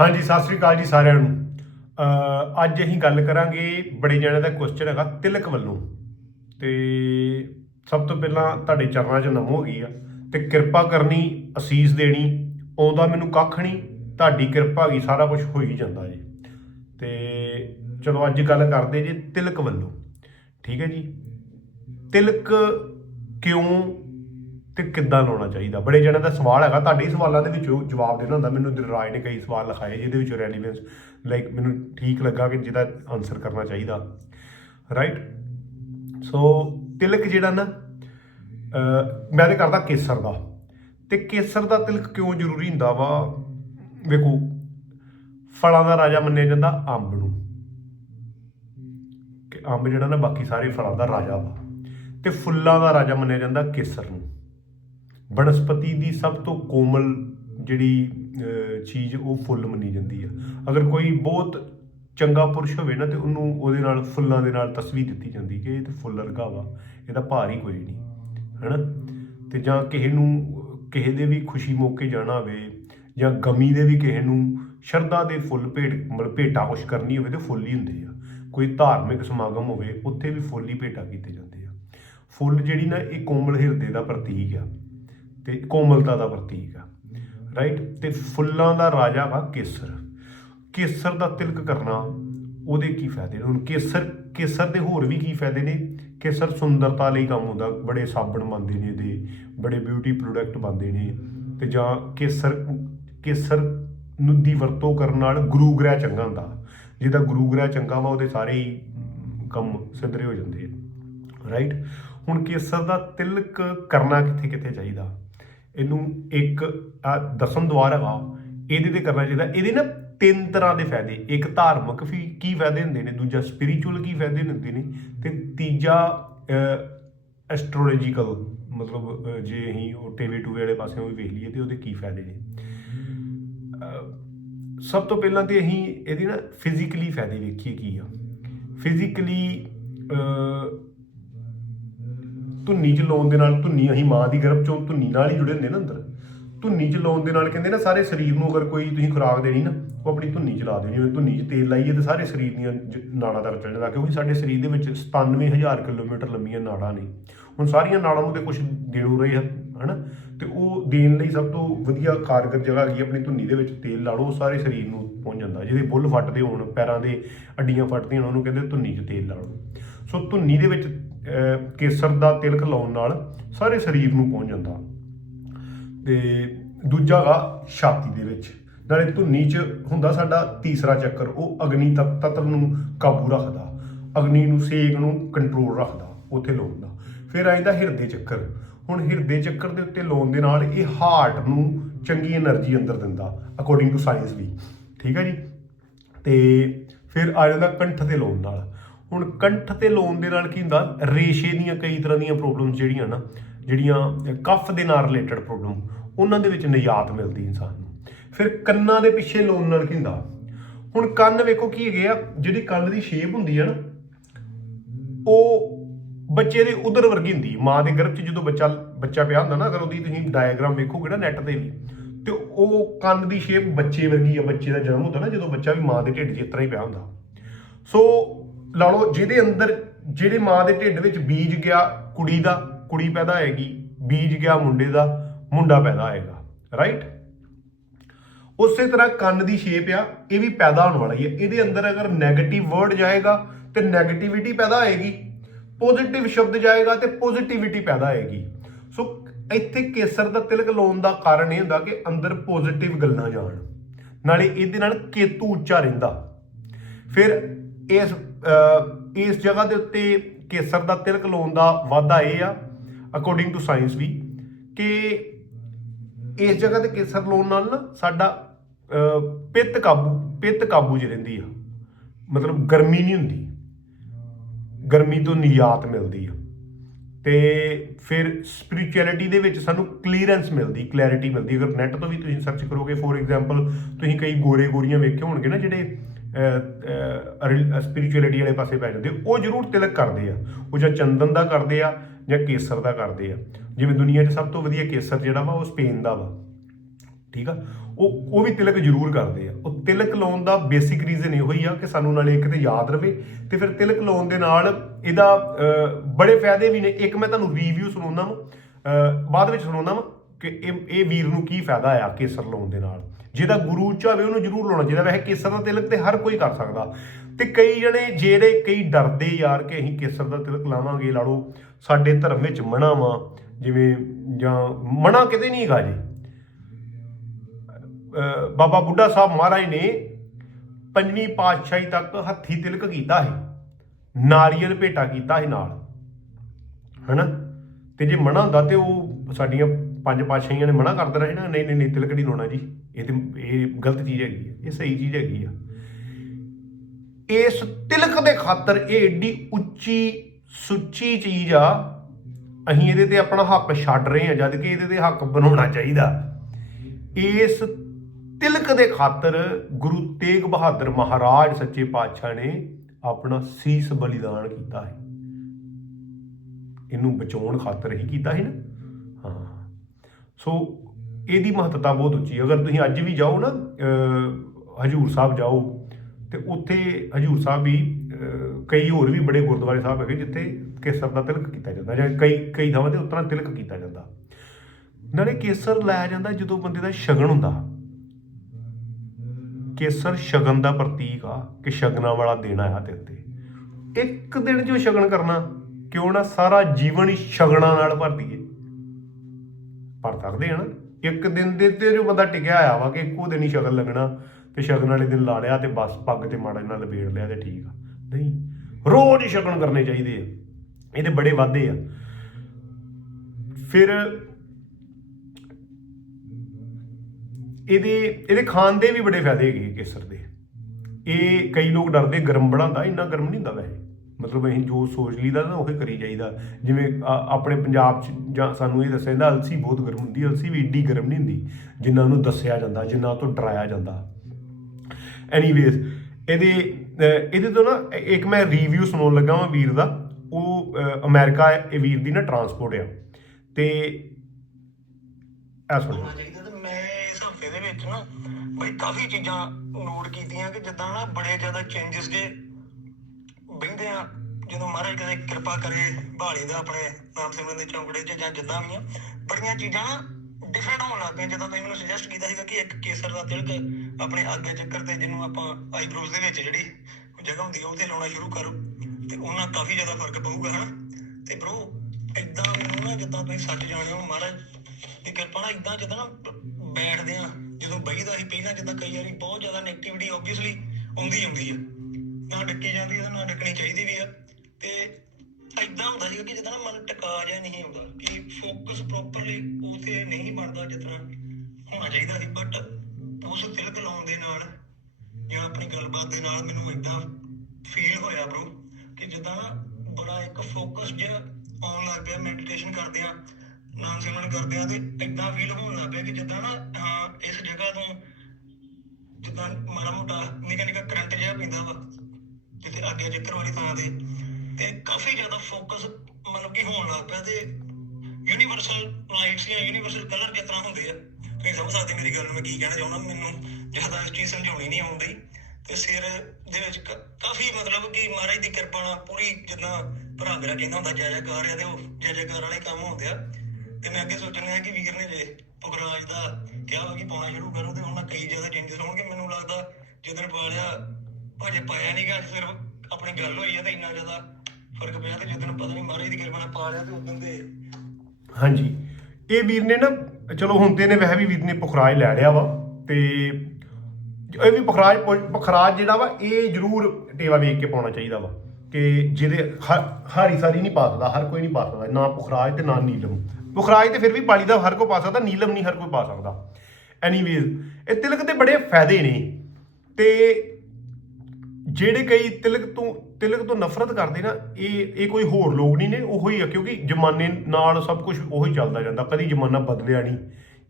ਹਾਂਜੀ, ਸਤਿ ਸ੍ਰੀ ਅਕਾਲ ਜੀ ਸਾਰਿਆਂ ਨੂੰ। ਅੱਜ ਅਸੀਂ ਗੱਲ ਕਰਾਂਗੇ ਬੜੇ ਜਣਿਆਂ ਦਾ ਕੁਐਸਚਨ ਹੈਗਾ ਤਿਲਕ ਵੱਲੋਂ। ਤੇ ਸਭ ਤੋਂ ਪਹਿਲਾਂ ਤੁਹਾਡੇ ਚਰਨਾਂ 'ਚ ਨਮ ਹੋ ਗਈ ਆ ਤੇ ਕਿਰਪਾ ਕਰਨੀ, ਅਸੀਸ ਦੇਣੀ, ਆਉਂਦਾ ਮੈਨੂੰ ਕੱਖ ਨਹੀਂ, ਤੁਹਾਡੀ ਕਿਰਪਾ ਹੈਗੀ, ਸਾਰਾ ਕੁਝ ਹੋ ਹੀ ਜਾਂਦਾ ਜੀ। ਤੇ ਚਲੋ ਅੱਜ ਗੱਲ ਕਰਦੇ ਜੀ ਤਿਲਕ ਵੱਲੋਂ। ਠੀਕ ਹੈ ਜੀ? ਤਿਲਕ ਕਿਉਂ ਤੇ ਕਿੱਦਾਂ ਲਾਉਣਾ ਚਾਹੀਦਾ? ਬੜੇ ਜਣਿਆਂ ਦਾ ਸਵਾਲ ਹੈਗਾ। ਤੁਹਾਡੇ ਹੀ ਸਵਾਲਾਂ ਦੇ ਵਿੱਚੋਂ ਜਵਾਬ ਦੇਣਾ ਹੁੰਦਾ। ਮੈਨੂੰ ਦਿਲਰਾਜ ਨੇ ਕਈ ਸਵਾਲ ਲਿਖਾਏ, ਜਿਹਦੇ ਵਿੱਚੋਂ ਰੈਲੀਵੈਂਸ ਲਾਈਕ ਮੈਨੂੰ ਠੀਕ ਲੱਗਾ ਕਿ ਜਿਹਦਾ ਆਨਸਰ ਕਰਨਾ ਚਾਹੀਦਾ। ਰਾਈਟ ਸੋ ਤਿਲਕ ਜਿਹੜਾ ਨਾ ਮੈਂ ਤੇ ਕਰਦਾ ਕੇਸਰ ਦਾ। ਤੇ ਕੇਸਰ ਦਾ ਤਿਲਕ ਕਿਉਂ ਜ਼ਰੂਰੀ ਹੁੰਦਾ ਵਾ? ਵੇਖੋ, ਫਲਾਂ ਦਾ ਰਾਜਾ ਮੰਨਿਆ ਜਾਂਦਾ ਅੰਬ ਨੂੰ। ਕਿ ਅੰਬ ਜਿਹੜਾ ਨਾ, ਬਾਕੀ ਸਾਰੇ ਫਲਾਂ ਦਾ ਰਾਜਾ ਵਾ। ਤੇ ਫੁੱਲਾਂ ਦਾ ਰਾਜਾ ਮੰਨਿਆ ਜਾਂਦਾ ਕੇਸਰ ਨੂੰ। ਬਨਸਪਤੀ ਦੀ ਸਭ ਤੋਂ ਕੋਮਲ ਜਿਹੜੀ ਚੀਜ਼ ਉਹ ਫੁੱਲ ਮੰਨੀ ਜਾਂਦੀ ਆ। ਅਗਰ ਕੋਈ ਬਹੁਤ ਚੰਗਾ ਪੁਰਸ਼ ਹੋਵੇ ਨਾ, ਤੇ ਉਹਨੂੰ ਉਹਦੇ ਨਾਲ, ਫੁੱਲਾਂ ਦੇ ਨਾਲ ਤਸਵੀਰ ਦਿੱਤੀ ਜਾਂਦੀ ਕਿ ਇਹ ਤੇ ਫੁੱਲ ਵਰਗਾ ਵਾ ਇਹਦਾ ਭਾਰ ਹੀ ਕੋਈ ਨਹੀਂ, ਹੈਨਾ? ਤੇ ਜਾਂ ਕਿਸੇ ਨੂੰ, ਕਿਸੇ ਦੇ ਵੀ ਖੁਸ਼ੀ ਮੌਕੇ ਜਾਣਾ ਹੋਵੇ, ਜਾਂ ਗਮੀ ਦੇ ਵੀ ਕਿਸੇ ਨੂੰ ਸ਼ਰਧਾ ਦੇ ਫੁੱਲ ਭੇਟ, ਮਤਲਬ ਭੇਟਾ ਕੁਛ ਕਰਨੀ ਹੋਵੇ ਤੇ ਫੁੱਲ ਹੀ ਹੁੰਦੇ ਆ। ਕੋਈ ਧਾਰਮਿਕ ਸਮਾਗਮ ਹੋਵੇ, ਉੱਥੇ ਵੀ ਫੁੱਲ ਹੀ ਭੇਟਾ ਕੀਤੇ ਜਾਂਦੇ ਆ। ਫੁੱਲ ਜਿਹੜੀ ਨਾ, ਇਹ ਕੋਮਲ ਹਿਰਦੇ ਦਾ ਪ੍ਰਤੀਕ ਆ। ਤੇ ਕੋਮਲਤਾ ਦਾ ਪ੍ਰਤੀਕ ਆ। ਰਾਈਟ ਤੇ ਫੁੱਲਾਂ ਦਾ ਰਾਜਾ ਵਾ ਕੇਸਰ। ਕੇਸਰ ਦਾ ਤਿਲਕ ਕਰਨਾ ਉਹਦੇ ਕੀ ਫਾਇਦੇ ਨੇ? ਹੁਣ ਕੇਸਰ ਕੇਸਰ ਦੇ ਹੋਰ ਵੀ ਕੀ ਫਾਇਦੇ ਨੇ? ਕੇਸਰ ਸੁੰਦਰਤਾ ਲਈ ਕੰਮ ਹੁੰਦਾ, ਬੜੇ ਸਾਬਣ ਬਣਦੇ ਨੇ ਇਹਦੇ, ਬੜੇ ਬਿਊਟੀ ਪ੍ਰੋਡਕਟ ਬਣਦੇ ਨੇ। ਤੇ ਜਾਂ ਕੇਸਰ ਕੇਸਰ ਨੂੰ ਦੀ ਵਰਤੋਂ ਕਰਨ ਨਾਲ ਗੁਰੂ ਗ੍ਰਹਿ ਚੰਗਾ ਹੁੰਦਾ। ਜਿਹਦਾ ਗੁਰੂ ਗ੍ਰਹਿ ਚੰਗਾ ਵਾ, ਉਹਦੇ ਸਾਰੇ ਹੀ ਕੰਮ ਸਿੱਧਰੇ ਹੋ ਜਾਂਦੇ ਆ। ਰਾਈਟ ਹੁਣ ਕੇਸਰ ਦਾ ਤਿਲਕ ਕਰਨਾ ਕਿੱਥੇ ਕਿੱਥੇ ਚਾਹੀਦਾ? ਇਹਨੂੰ ਇੱਕ, ਆ ਦਸਮ ਦਵਾਰ ਹੈਗਾ ਇਹਦੇ ਤੇ ਕਰਨਾ ਚਾਹੀਦਾ। ਇਹਦੇ ਨਾ ਤਿੰਨ ਤਰ੍ਹਾਂ ਦੇ ਫਾਇਦੇ। ਇੱਕ ਧਾਰਮਿਕ ਵੀ ਕੀ ਫਾਇਦੇ ਹੁੰਦੇ ਨੇ, ਦੂਜਾ ਸਪਿਰਚੁਅਲ ਕੀ ਫਾਇਦੇ ਹੁੰਦੇ ਨੇ, ਤੇ ਤੀਜਾ ਐਸਟ੍ਰੋਲੋਜੀਕਲ ਮਤਲਬ ਜੇ ਅਸੀਂ ਉਹ ਟੀਵੀ ਟੂਵੇ ਵਾਲੇ ਪਾਸੇ ਉਹ ਵੀ ਵੇਖ ਲਈਏ ਤੇ ਉਹਦੇ ਕੀ ਫਾਇਦੇ ਨੇ। ਸਭ ਤੋਂ ਪਹਿਲਾਂ ਤੇ ਅਸੀਂ ਇਹਦੀ ਨਾ ਫਿਜ਼ੀਕਲੀ ਫਾਇਦੇ ਵੇਖੀਏ ਕੀ ਆ। ਫਿਜ਼ੀਕਲੀ ਧੁੰਨੀ ਚ ਲਾਉਣ ਦੇ ਨਾਲ ਧੁੰਨੀ, ਅਸੀਂ ਮਾਂ ਦੀ ਗਰਭ ਚੋਂ ਧੁੰਨੀ ਨਾਲ ਹੀ ਜੁੜੇ ਹੁੰਦੇ ਨਾ ਅੰਦਰ। ਧੁੰਨੀ ਚ ਲਾਉਣ ਦੇ ਨਾਲ ਕਹਿੰਦੇ ਨਾ ਸਾਰੇ ਸਰੀਰ ਨੂੰ ਅਗਰ ਕੋਈ ਤੁਸੀਂ ਖੁਰਾਕ ਦੇਣੀ ਨਾ, ਉਹ ਆਪਣੀ ਧੁੰਨੀ ਚ ਲਾ ਦੇਣੀ ਜਿਵੇਂ ਧੁੰਨੀ ਚ ਤੇਲ ਲਾਈਏ ਤੇ ਸਾਰੇ ਸਰੀਰ ਦੀਆਂ ਜ- ਨਾੜਾਂ ਤੱਕ ਚੱਲ ਜਾਂਦਾ ਕਿਉਂਕਿ ਸਾਡੇ ਸਰੀਰ ਦੇ ਵਿੱਚ 97000 ਕਿਲੋਮੀਟਰ ਲੰਮੀਆਂ ਨਾੜਾਂ ਨੇ। ਹੁਣ ਸਾਰੀਆਂ ਨਾੜਾਂ ਨੂੰ ਤੇ ਕੁਝ ਦੇਣੋ ਰਹੇ ਹਨ ਹਨਾ? ਤੇ ਉਹ ਦੇਣ ਲਈ ਸਭ ਤੋਂ ਵਧੀਆ ਕਾਰਗਰ ਜਗ੍ਹਾ ਹੈਗੀ ਆਪਣੀ ਧੁੰਨੀ ਦੇ ਵਿੱਚ। ਤੇਲ ਲਾ ਲਓ ਉਹ ਸਾਰੇ ਸਰੀਰ ਨੂੰ ਪਹੁੰਚ ਜਾਂਦਾ। ਜਿਹਦੇ ਬੁੱਲ ਫੱਟਦੇ ਹੋਣ, ਪੈਰਾਂ ਦੇ ਅੱਡੀਆਂ ਫੱਟਦੀਆਂ ਹੋਣ ਉਹਨੂੰ ਕਹਿੰਦੇ ਧੁੰਨੀ 'ਚ ਤੇਲ ਲਾ ਲਓ ਸੋ ਧੁੰਨੀ ਦੇ ਵਿੱਚ ਕੇਸਰ ਦਾ ਤਿਲਕ ਲਾਉਣ ਨਾਲ ਸਾਰੇ ਸਰੀਰ ਨੂੰ ਪਹੁੰਚ ਜਾਂਦਾ। ਤੇ ਦੂਜਾ ਗਾ ਛਾਤੀ ਦੇ ਵਿੱਚ। ਨਾਲੇ ਧੁੰਨੀ ਚ ਹੁੰਦਾ ਸਾਡਾ ਤੀਸਰਾ ਚੱਕਰ, ਉਹ ਅਗਨੀ ਤਤਵ ਨੂੰ ਕਾਬੂ ਰੱਖਦਾ। ਅਗਨੀ ਨੂੰ, ਸੇਕ ਨੂੰ ਕੰਟਰੋਲ ਰੱਖਦਾ, ਉੱਥੇ ਲਾਉਣ ਦਾ। ਫਿਰ ਆਇਦਾ ਹਿਰਦੇ ਚੱਕਰ। ਹੁਣ ਹਿਰਦੇ ਚੱਕਰ ਦੇ ਉੱਤੇ ਲਾਉਣ ਦੇ ਨਾਲ ਇਹ ਹਾਰਟ ਨੂੰ ਚੰਗੀ એનર્ਜੀ ਅੰਦਰ ਦਿੰਦਾ ਅਕੋਰਡਿੰਗ ਟੂ ਸਾਇੰਸ ਵੀ। ਠੀਕ ਹੈ ਜੀ? ਤੇ ਫਿਰ ਆ ਜਾਂਦਾ ਕੰਠ ਤੇ ਲਾਉਣ ਨਾਲ। ਹੁਣ ਕੰਠ ਤੇ ਲੋਨ ਦੇ ਨਾਲ ਕੀ ਹੁੰਦਾ? ਰੇਸ਼ੇ ਦੀਆਂ ਕਈ ਤਰ੍ਹਾਂ ਦੀਆਂ ਪ੍ਰੋਬਲਮਸ ਜਿਹੜੀਆਂ ਨਾ, ਜਿਹੜੀਆਂ ਕਫ ਦੇ ਨਾਲ ਰਿਲੇਟਡ ਪ੍ਰੋਬਲਮ ਉਹਨਾਂ ਦੇ ਵਿੱਚ ਨਿਜਾਤ ਮਿਲਦੀ ਇਨਸਾਨ ਨੂੰ। ਫਿਰ ਕੰਨਾਂ ਦੇ ਪਿੱਛੇ ਲੋਨ ਨਾਲ ਕੀ ਹੁੰਦਾ? ਹੁਣ ਕੰਨ ਵੇਖੋ ਕੀ ਹੈਗੇ ਆ, ਜਿਹੜੀ ਕੰਨ ਦੀ ਸ਼ੇਪ ਹੁੰਦੀ ਹੈ ਨਾ, ਉਹ ਬੱਚੇ ਦੇ ਉਧਰ ਵਰਗੀ ਹੁੰਦੀ ਮਾਂ ਦੇ ਗਰਭ 'ਚ ਜਦੋਂ ਬੱਚਾ ਬੱਚਾ ਪਿਆ ਹੁੰਦਾ ਨਾ, ਅਗਰ ਉਹਦੀ ਤੁਸੀਂ ਡਾਇਗਰਾਮ ਵੇਖੋਗੇ ਨਾ ਨੈਟ ਤੇ ਵੀ, ਤੇ ਉਹ ਕੰਨ ਦੀ ਸ਼ੇਪ ਬੱਚੇ ਵਰਗੀ ਆ, ਬੱਚੇ ਦਾ ਜਨਮ ਹੁੰਦਾ ਨਾ, ਜਦੋਂ ਬੱਚਾ ਵੀ ਮਾਂ ਦੇ ਢਿੱਡ 'ਚ ਇਸ ਤਰ੍ਹਾਂ ਹੀ ਪਿਆ ਹੁੰਦਾ। ਸੋ ਲਾ ਲਓ, ਜਿਹਦੇ ਅੰਦਰ ਜਿਹੜੇ ਮਾਂ ਦੇ ਢਿੱਡ ਵਿੱਚ ਬੀਜ ਗਿਆ ਕੁੜੀ ਦਾ, ਕੁੜੀ ਪੈਦਾ ਹੋਏਗੀ, ਬੀਜ ਗਿਆ ਮੁੰਡੇ ਦਾ, ਮੁੰਡਾ ਪੈਦਾ ਹੋਏਗਾ ਰਾਈਟ ਉਸੇ ਤਰ੍ਹਾਂ ਕੰਨ ਦੀ ਸ਼ੇਪ ਆ, ਇਹ ਵੀ ਪੈਦਾ ਹੋਣ ਵਾਲਾ ਹੀ ਹੈ ਇਹਦੇ ਅੰਦਰ ਅਗਰ 네ਗੇਟਿਵ ਵਰਡ ਜਾਏਗਾ, ਤੇ 네ਗੇਟਿਵਿਟੀ ਪੈਦਾ ਹੋਏਗੀ ਪੋਜ਼ਿਟਿਵ ਸ਼ਬਦ ਜਾਏਗਾ, ਤੇ ਪੋਜ਼ਿਟਿਵਿਟੀ ਪੈਦਾ ਹੋਏਗੀ। ਸੋ ਇੱਥੇ ਕੇਸਰ ਦਾ ਤਿਲਕ ਲਾਉਣ ਦਾ ਕਾਰਨ ਇਹ ਹੁੰਦਾ ਕਿ ਅੰਦਰ ਪੋਜ਼ਿਟਿਵ ਗੱਲਾਂ ਜਾਣ, ਨਾਲੇ ਇਹਦੇ ਨਾਲ ਕੇਤੂ ਉੱਚਾ ਰਹਿੰਦਾ। ਫਿਰ ਇਸ ਇਸ ਜਗ੍ਹਾ ਦੇ ਉੱਤੇ ਕੇਸਰ ਦਾ ਤਿਲਕ ਲਾਉਣ ਦਾ ਵਾਧਾ ਇਹ ਆ ਅਕੋਰਡਿੰਗ ਟੂ ਸਾਇੰਸ ਵੀ, ਕਿ ਇਸ ਜਗ੍ਹਾ ਤੇ ਕੇਸਰ ਲਾਉਣ ਨਾਲ ਨਾ ਸਾਡਾ ਪਿੱਤ ਕਾਬੂ ਪਿੱਤ ਕਾਬੂ 'ਚ ਰਹਿੰਦੀ ਆ। ਮਤਲਬ ਗਰਮੀ ਨਹੀਂ ਹੁੰਦੀ। ਗਰਮੀ ਤੋਂ ਨਿਜਾਤ ਮਿਲਦੀ ਆ। ਤੇ ਫਿਰ ਸਪਿਰਚੁਅਲਿਟੀ ਦੇ ਵਿੱਚ ਸਾਨੂੰ ਕਲੀਅਰੈਂਸ ਮਿਲਦੀ ਕਲੈਰਿਟੀ ਮਿਲਦੀ। ਅਗਰ ਨੈਟ ਤੋਂ ਵੀ ਤੁਸੀਂ ਸਰਚ ਕਰੋਗੇ ਫੋਰ ਐਗਜ਼ਾਮਪਲ ਤੁਸੀਂ ਕਈ ਗੋਰੇ ਗੋਰੀਆਂ ਵੇਖੇ ਹੋਣਗੇ ਨਾ ਜਿਹੜੇ ਸਪਿਰਚੁਅਲਿਟੀ ਵਾਲੇ ਪਾਸੇ ਪੈ ਜਾਂਦੇ ਉਹ ਜ਼ਰੂਰ ਤਿਲਕ ਕਰਦੇ ਆ। ਉਹ ਜਾਂ ਚੰਦਨ ਦਾ ਕਰਦੇ ਆ ਜਾਂ ਕੇਸਰ ਦਾ ਕਰਦੇ ਆ। ਜਿਵੇਂ ਦੁਨੀਆ 'ਚ ਸਭ ਤੋਂ ਵਧੀਆ ਕੇਸਰ ਜਿਹੜਾ ਵਾ, ਉਹ ਸਪੇਨ ਦਾ ਵਾ। ਠੀਕ ਆ? ਉਹ ਉਹ ਵੀ ਤਿਲਕ ਜ਼ਰੂਰ ਕਰਦੇ ਆ। ਉਹ ਤਿਲਕ ਲਾਉਣ ਦਾ ਬੇਸਿਕ ਰੀਜ਼ਨ ਇਹੋ ਹੀ ਆ ਕਿ ਸਾਨੂੰ ਨਾਲੇ ਇੱਕ ਤੇ ਯਾਦ ਰਵੇ ਤੇ ਫਿਰ ਤਿਲਕ ਲਾਉਣ ਦੇ ਨਾਲ ਇਹਦਾ ਬੜੇ ਫਾਇਦੇ ਵੀ ਨੇ। ਇੱਕ ਮੈਂ ਤੁਹਾਨੂੰ ਰਿਵਿਊ ਸੁਣਾਉਂਦਾ ਵਾਂ। ਬਾਅਦ ਵਿੱਚ ਸੁਣਾਉਂਦਾ ਵਾਂ ਕਿ ਇਹ ਇਹ ਵੀਰ ਨੂੰ ਕੀ ਫਾਇਦਾ ਆ ਕੇਸਰ ਲਾਉਣ ਦੇ ਨਾਲ। ਜਿਹਦਾ ਗੁਰੂ ਚਾਹਵੇ ਉਹਨੂੰ ਜ਼ਰੂਰ ਲਾਉਣਾ ਚਾਹੀਦਾ, ਵੈਸੇ ਕੇਸਰ ਦਾ ਤਿਲਕ ਤੇ ਹਰ ਕੋਈ ਕਰ ਸਕਦਾ। ਤੇ ਕਈ ਜਣੇ ਜਿਹੜੇ ਕਈ ਡਰਦੇ ਯਾਰ ਕਿ ਅਸੀਂ ਕੇਸਰ ਦਾ ਤਿਲਕ ਲਾਵਾਂਗੇ, ਲਾ ਲਓ, ਸਾਡੇ ਧਰਮ ਵਿੱਚ ਮਨਾ ਵਾ, ਜਿਵੇਂ ਜਾਂ ਮਨਾ ਕਿਤੇ ਨਹੀਂ ਹੈਗਾ ਜੀ। ਬਾਬਾ ਬੁੱਢਾ ਸਾਹਿਬ ਮਹਾਰਾਜ ਨੇ ਪੰਜਵੀਂ ਪਾਤਸ਼ਾਹੀ ਤੱਕ ਹੱਥੀ ਤਿਲਕ ਕੀਤਾ ਹੈ ਨਾਰੀਅਲ ਭੇਟਾ ਕੀਤਾ ਹੈ ਨਾਲ, ਹਨਾ? ਤੇ ਜੇ ਮਨਾ ਹੁੰਦਾ ਤੇ ਉਹ ਸਾਡੀਆਂ ਪੰਜ ਪਾਤਸ਼ਾਹੀਆਂ ਨੇ ਮਨਾ ਕਰਦੇ ਰਹੇ ਨਾ, ਨਹੀਂ ਨਹੀਂ ਨਹੀਂ, ਤਿਲਕ ਨਹੀਂ ਲਾਉਣਾ ਜੀ। ਇਹ ਤੇ ਇਹ ਗਲਤ ਚੀਜ਼ ਹੈਗੀ ਹੈ, ਇਹ ਸਹੀ ਚੀਜ਼ ਹੈਗੀ ਆ। ਇਸ ਤਿਲਕ ਦੇ ਖਾਤਰ ਇਹ ਏਡੀ ਉੱਚੀ ਸੁੱਚੀ ਚੀਜ਼ ਆ, ਅਸੀਂ ਇਹਦੇ ਤੇ ਆਪਣਾ ਹੱਕ ਛੱਡ ਰਹੇ ਹਾਂ, ਜਦ ਕਿ ਇਹਦੇ ਤੇ ਹੱਕ ਬਣਾਉਣਾ ਚਾਹੀਦਾ। ਇਸ ਤਿਲਕ ਦੇ ਖਾਤਰ ਗੁਰੂ ਤੇਗ ਬਹਾਦਰ ਮਹਾਰਾਜ ਸੱਚੇ ਪਾਤਸ਼ਾਹ ਨੇ ਆਪਣਾ ਸੀਸ ਬਲੀਦਾਨ ਕੀਤਾ ਹੈ। ਇਹਨੂੰ ਬਚਾਉਣ ਖਾਤਰ ਹੀ ਕੀਤਾ ਹੈ ਨਾ? ਹਾਂ। ਸੋ ਇਹਦੀ ਮਹੱਤਤਾ ਬਹੁਤ ਉੱਚੀ ਅਗਰ ਤੁਸੀਂ ਅੱਜ ਵੀ ਜਾਓ ਨਾ ਹਜੂਰ ਸਾਹਿਬ ਜਾਓ, ਤੇ ਉੱਥੇ ਹਜੂਰ ਸਾਹਿਬ ਵੀ ਕਈ ਹੋਰ ਵੀ ਬੜੇ ਗੁਰਦੁਆਰੇ ਸਾਹਿਬ ਹੈਗੇ ਜਿੱਥੇ ਕੇਸਰ ਦਾ ਤਿਲਕ ਕੀਤਾ ਜਾਂਦਾ ਜਾਂ ਕਈ ਕਈ ਥਾਵਾਂ ਤੇ ਉਤਰਾ ਤਿਲਕ ਕੀਤਾ ਜਾਂਦਾ। ਨਾਲੇ ਕੇਸਰ ਲਾਇਆ ਜਾਂਦਾ ਜਦੋਂ ਬੰਦੇ ਦਾ ਸ਼ਗਨ ਹੁੰਦਾ। ਕੇਸਰ ਸ਼ਗਨ ਦਾ ਪ੍ਰਤੀਕ ਆ ਕਿ ਸ਼ਗਨਾਂ ਵਾਲਾ ਦਿਨ ਆਇਆ ਤੇ। ਉੱਤੇ ਇੱਕ ਦਿਨ ਜੋ ਸ਼ਗਨ ਕਰਨਾ, ਕਿਉਂ ਨਾ ਸਾਰਾ ਜੀਵਨ ਹੀ ਸ਼ਗਨਾਂ ਨਾਲ ਭਰ ਦਈਏ। ਭਰ ਸਕਦੇ ਆ ਨਾ ਇੱਕ ਦਿਨ ਦੇ ਤੇ ਜੋ ਬੰਦਾ ਟਿਕਿਆ ਆਇਆ ਵਾ ਕਿ ਇੱਕੋ ਦਿਨ ਹੀ ਸ਼ਗਨ ਲੱਗਣਾ ਤੇ ਸ਼ਗਨ ਵਾਲੇ ਦਿਨ ਲਾ ਲਿਆ ਤੇ ਬਸ ਪੱਗ ਤੇ ਮਾੜਾ ਜਿਹਾ ਲਪੇੜ ਲਿਆ ਤੇ ਠੀਕ ਆ। ਨਹੀਂ, ਰੋਜ਼ ਹੀ ਸ਼ਗਨ ਕਰਨੇ ਚਾਹੀਦੇ ਆ। ਇਹਦੇ ਬੜੇ ਵਾਧੇ ਆ। ਫਿਰ ਇਹਦੇ ਇਹਦੇ ਖਾਣ ਦੇ ਵੀ ਬੜੇ ਫਾਇਦੇ ਹੈਗੇ ਕੇਸਰ ਦੇ। ਇਹ ਕਈ ਲੋਕ ਡਰਦੇ ਗਰਮ ਬੜਾ ਹੁੰਦਾ ਇੰਨਾ ਗਰਮ ਨਹੀਂ ਹੁੰਦਾ ਵੈਸੇ। ਮਤਲਬ ਅਸੀਂ ਜੋ ਸੋਚ ਲਈਦਾ ਨਾ, ਉਹੀ ਕਰੀ ਜਾਈਦਾ। ਜਿਵੇਂ ਆਪਣੇ ਪੰਜਾਬ ਚ ਜਾਂ ਸਾਨੂੰ ਇਹ ਦੱਸਿਆ ਜਾਂਦਾ, ਅਲਸੀ ਬਹੁਤ ਗਰਮ ਹੁੰਦੀ, ਅਲਸੀ ਵੀ ਏਡੀ ਗਰਮ ਨਹੀਂ ਹੁੰਦੀ, ਜਿੰਨਾ ਨੂੰ ਦੱਸਿਆ ਜਾਂਦਾ, ਜਿੰਨਾ ਤੋਂ ਡਰਾਇਆ ਜਾਂਦਾ। ਐਨੀਵੇਜ਼ ਇਹਦੇ ਇਹਦੇ ਤੋਂ ਨਾ ਇੱਕ ਮੈਂ ਰਿਵਿਊ ਸੁਣਾਉਣ ਲੱਗਾ ਵਾਂ ਵੀਰ ਦਾ। ਉਹ ਅਹ ਅਮਰੀਕਾ ਇਹ ਵੀਰ ਦੀ ਨਾ ਟਰਾਂਸਪੋਰਟ ਆ। ਤੇ ਐ ਸੁਣੋ। ਮੈਂ ਇਸ ਹਫ਼ਤੇ ਦੇ ਵਿੱਚ ਨਾ ਬਈ ਕਾਫੀ ਚੀਜ਼ਾਂ ਨੋਟ ਕੀਤੀਆਂ ਕਿ ਜਿੱਦਾਂ ਨਾ ਬੜੇ ਜ਼ਿਆਦਾ ਚੇਂਜਸ ਜੇ ਬਹਿੰਦੇ ਆ, ਜਦੋਂ ਮਹਾਰਾਜ ਕਦੇ ਕਿਰਪਾ ਕਰੇ ਬਾਲੀ ਦਾ ਆਪਣੇ ਨਾਮ ਸਿਮਰਨ ਦੇ ਚੌਂਕੜੇ 'ਚ ਜਾਂ ਜਿੱਦਾਂ ਵੀ ਆ, ਬੜੀਆਂ ਚੀਜ਼ਾਂ ਨਾ ਡਿਫਰੈਂਟ ਹੋਣ ਲੱਗ ਪਈਆਂ। ਜਦੋਂ ਤੁਸੀਂ ਮੈਨੂੰ ਸੁਜੈਸਟ ਕੀਤਾ ਸੀਗਾ ਕਿ ਇੱਕ ਕੇਸਰ ਦਾ ਤਿਲਕ ਆਪਣੇ ਆਗੇ ਚੱਕਰ ਤੇ ਜਿਹਨੂੰ ਆਪਾਂ ਆਈਬ੍ਰੋਜ਼ ਦੇ ਵਿੱਚ ਜਿਹੜੀ ਜਗ੍ਹਾ ਹੁੰਦੀ ਆ, ਉਹਦੇ ਲਾਉਣਾ ਸ਼ੁਰੂ ਕਰੋ। ਤੇ ਉਹਨਾਂ ਕਾਫੀ ਜ਼ਿਆਦਾ ਫ਼ਰਕ ਪਊਗਾ, ਹਨਾ? ਤੇ ਬ్రో ਇਦਾਂ ਮੈਨੂੰ ਨਾ ਜਿੱਦਾਂ ਤੁਸੀਂ ਸੱਚ ਜਾਣਦੇ ਹੋ, ਮਹਾਰਾਜ ਦੀ ਕਿਰਪਾ ਨਾਲ ਇਦਾਂ ਜਿੱਦਾਂ ਨਾ ਬੈਠਦੇ ਆ। ਜਦੋਂ ਬਈਦਾ ਸੀ ਪਹਿਲਾਂ ਜਿੱਦਾਂ ਕਈ ਵਾਰੀ ਬਹੁਤ ਜ਼ਿਆਦਾ ਨੈਗੇਟਿਵਿਟੀ ਆਬਵੀਅਸਲੀ ਆਉਂਦੀ ਹੀ ਆਉਂਦੀ ਆ। ਨਾ ਡੱਕੀ ਜਾਂਦੀ ਆ ਨਾ ਡੱਕਣੀ ਚਾਹੀਦੀ ਵੀ ਆ। ਤੇ ਇਦਾਂ ਹੁੰਦਾ ਸੀਗਾ ਕਿ ਜਿੱਦਾਂ ਨਾ ਮਨ ਟਿਕਾ ਜਿਹਾ ਨਹੀਂ ਹੁੰਦਾ, ਕਿ ਫੋਕਸ ਪ੍ਰੋਪਰਲੀ ਉਥੇ ਨਹੀਂ ਬਣਦਾ ਜਿਤਨਾ ਹੋਣਾ ਚਾਹੀਦਾ ਸੀ। ਬਟ ਉਸ ਤਿਲਕ ਲਾਉਣ ਦੇ ਨਾਲ ਜਾਂ ਆਪਣੀ ਗੱਲਬਾਤ ਦੇ ਨਾਲ ਮੈਨੂੰ ਇਦਾਂ ਫੀਲ ਹੋਇਆ ਬ్రో ਕਿ ਜਿੱਦਾਂ ਬੜਾ ਇੱਕ ਫੋਕਸ ਜਿਹਾ ਆਉਣ ਲੱਗ ਪਿਆ ਮੈਡੀਟੇਸ਼ਨ ਕਰਦੇ ਆ, ਨਾਮ ਸਿਮਰਨ ਕਰਦੇ ਆ ਤੇ ਇਦਾਂ ਫੀਲ ਹੋਣ ਲੱਗ ਪਿਆ ਕਿ ਜਿੱਦਾਂ ਨਾ, ਹਾਂ, ਇਸ ਜਗ੍ਹਾ ਤੋਂ ਜਿੱਦਾਂ ਮਾੜਾ ਮੋਟਾ ਨਿੱਕਾ ਨਿੱਕਾ ਕਰੰਟ ਜਿਹਾ ਪੈਂਦਾ ਵਾ। ਜਿੱਥੇ ਅੱਗੇ ਚੱਕਰ ਵਾਲੀ ਥਾਂ ਤੇ। ਤੇ ਕਾਫੀ ਜ਼ਿਆਦਾ ਫੋਕਸ ਮਤਲਬ ਕਿ ਹੋਣ ਲੱਗ ਪਿਆ ਤੇ ਯੂਨੀਵਰਸਲ ਲਾਈਟਸ ਜਾਂ ਯੂਨੀਵਰਸਲ ਕਲਰ ਜਿਸ ਤਰ੍ਹਾਂ ਹੁੰਦੇ ਆ, ਤੁਸੀਂ ਸਮਝ ਸਕਦੇ ਮੇਰੀ ਗੱਲ ਨੂੰ ਮੈਂ ਕੀ ਕਹਿਣਾ ਚਾਹੁੰਦਾ, ਮੈਨੂੰ ਜ਼ਿਆਦਾ ਇਸ ਚੀਜ਼ ਸਮਝਾਉਣੀ ਨਹੀਂ ਆਉਂਦੀ। ਤੇ ਸਿਰ ਦੇ ਵਿੱਚ ਕਾਫੀ ਮਤਲਬ ਕਿ ਮਹਾਰਾਜ ਦੀ ਕਿਰਪਾ ਨਾਲ ਪੂਰੀ ਜਿੱਦਾਂ ਭਰਾ ਮੇਰਾ ਕਹਿੰਦਾ ਹੁੰਦਾ ਜੈ ਜੈਕਾਰ ਆ ਤੇ ਉਹ ਜੈ ਵਾਲੇ ਕੰਮ ਹੁੰਦੇ ਆ। ਤੇ ਮੈਂ ਅੱਗੇ ਸੋਚਣ ਰਿਹਾ ਕਿ ਵੀਰ ਨੇ ਜੇ ਪੁਖਰਾਜ ਦਾ ਕਿਹਾ ਕਿ ਪਾਉਣਾ ਸ਼ੁਰੂ ਕਰੋ ਤੇ ਹੁਣ ਕਈ ਜ਼ਿਆਦਾ ਚੇਂਜਸ ਹੋਣਗੇ। ਮੈਨੂੰ ਲੱਗਦਾ ਜਦੋਂ ਪਾ ਲਿਆ ਭਾਜੇ ਪਾਇਆ ਨਹੀਂਗਾ ਸਿਰਫ ਆਪਣੀ ਗੱਲ ਹੋਈ ਆ ਤੇ ਇੰਨਾ ਜ਼ਿਆਦਾ ਫ਼ਰਕ ਪਿਆ ਤੇ ਜਦੋਂ ਪਤਾ ਨਹੀਂ ਮਹਾਰਾਜ ਦੀ ਕਿਰਪਾ ਨਾਲ ਪਾ ਲਿਆ ਤੇ ਉਦੋਂ ਦੇ ਹਾਂਜੀ। ਇਹ ਵੀਰ ਨੇ ਨਾ, ਚਲੋ ਹੁੰਦੇ ਤੇ ਇਹਨੇ ਵੀ ਵੀਰ ਨੇ ਪੁਖਰਾਜ ਲੈ ਲਿਆ ਵਾ ਤੇ ਇਹ ਵੀ ਪੁਖਰਾਜ ਪੁਖਰਾਜ ਜਿਹੜਾ ਵਾ, ਇਹ ਜ਼ਰੂਰ ਟੇਵਾ ਵੇਖ ਕੇ ਪਾਉਣਾ ਚਾਹੀਦਾ ਵਾ ਕਿ ਜਿਹਦੇ ਹਰ ਹਾਰੀ ਸਾਰੀ ਨਹੀਂ ਪਾ ਸਕਦਾ, ਹਰ ਕੋਈ ਨਹੀਂ ਪਾ ਸਕਦਾ, ਨਾ ਪੁਖਰਾਜ ਤੇ ਨਾ ਨੀਲਮ। ਪੁਖਰਾਜ ਤੇ ਫਿਰ ਵੀ ਪਾਲੀ ਦਾ ਹਰ ਕੋਈ ਪਾ ਸਕਦਾ, ਨੀਲਮ ਨਹੀਂ ਹਰ ਕੋਈ ਪਾ ਸਕਦਾ। ਐਨੀਵੇਜ਼ ਇਹ ਤਿਲਕ ਦੇ ਬੜੇ ਫਾਇਦੇ ਨੇ ਤੇ ਜਿਹੜੇ ਕਈ ਤਿਲਕ ਤੋਂ ਤਿਲਕ ਤੋਂ ਨਫ਼ਰਤ ਕਰਦੇ ਨਾ, ਇਹ ਇਹ ਕੋਈ ਹੋਰ ਲੋਕ ਨਹੀਂ ਨੇ, ਉਹੋ ਹੀ ਆ, ਕਿਉਂਕਿ ਜ਼ਮਾਨੇ ਨਾਲ ਸਭ ਕੁਝ ਉਹੀ ਚੱਲਦਾ ਜਾਂਦਾ, ਕਦੀ ਜ਼ਮਾਨਾ ਬਦਲਿਆ ਨਹੀਂ।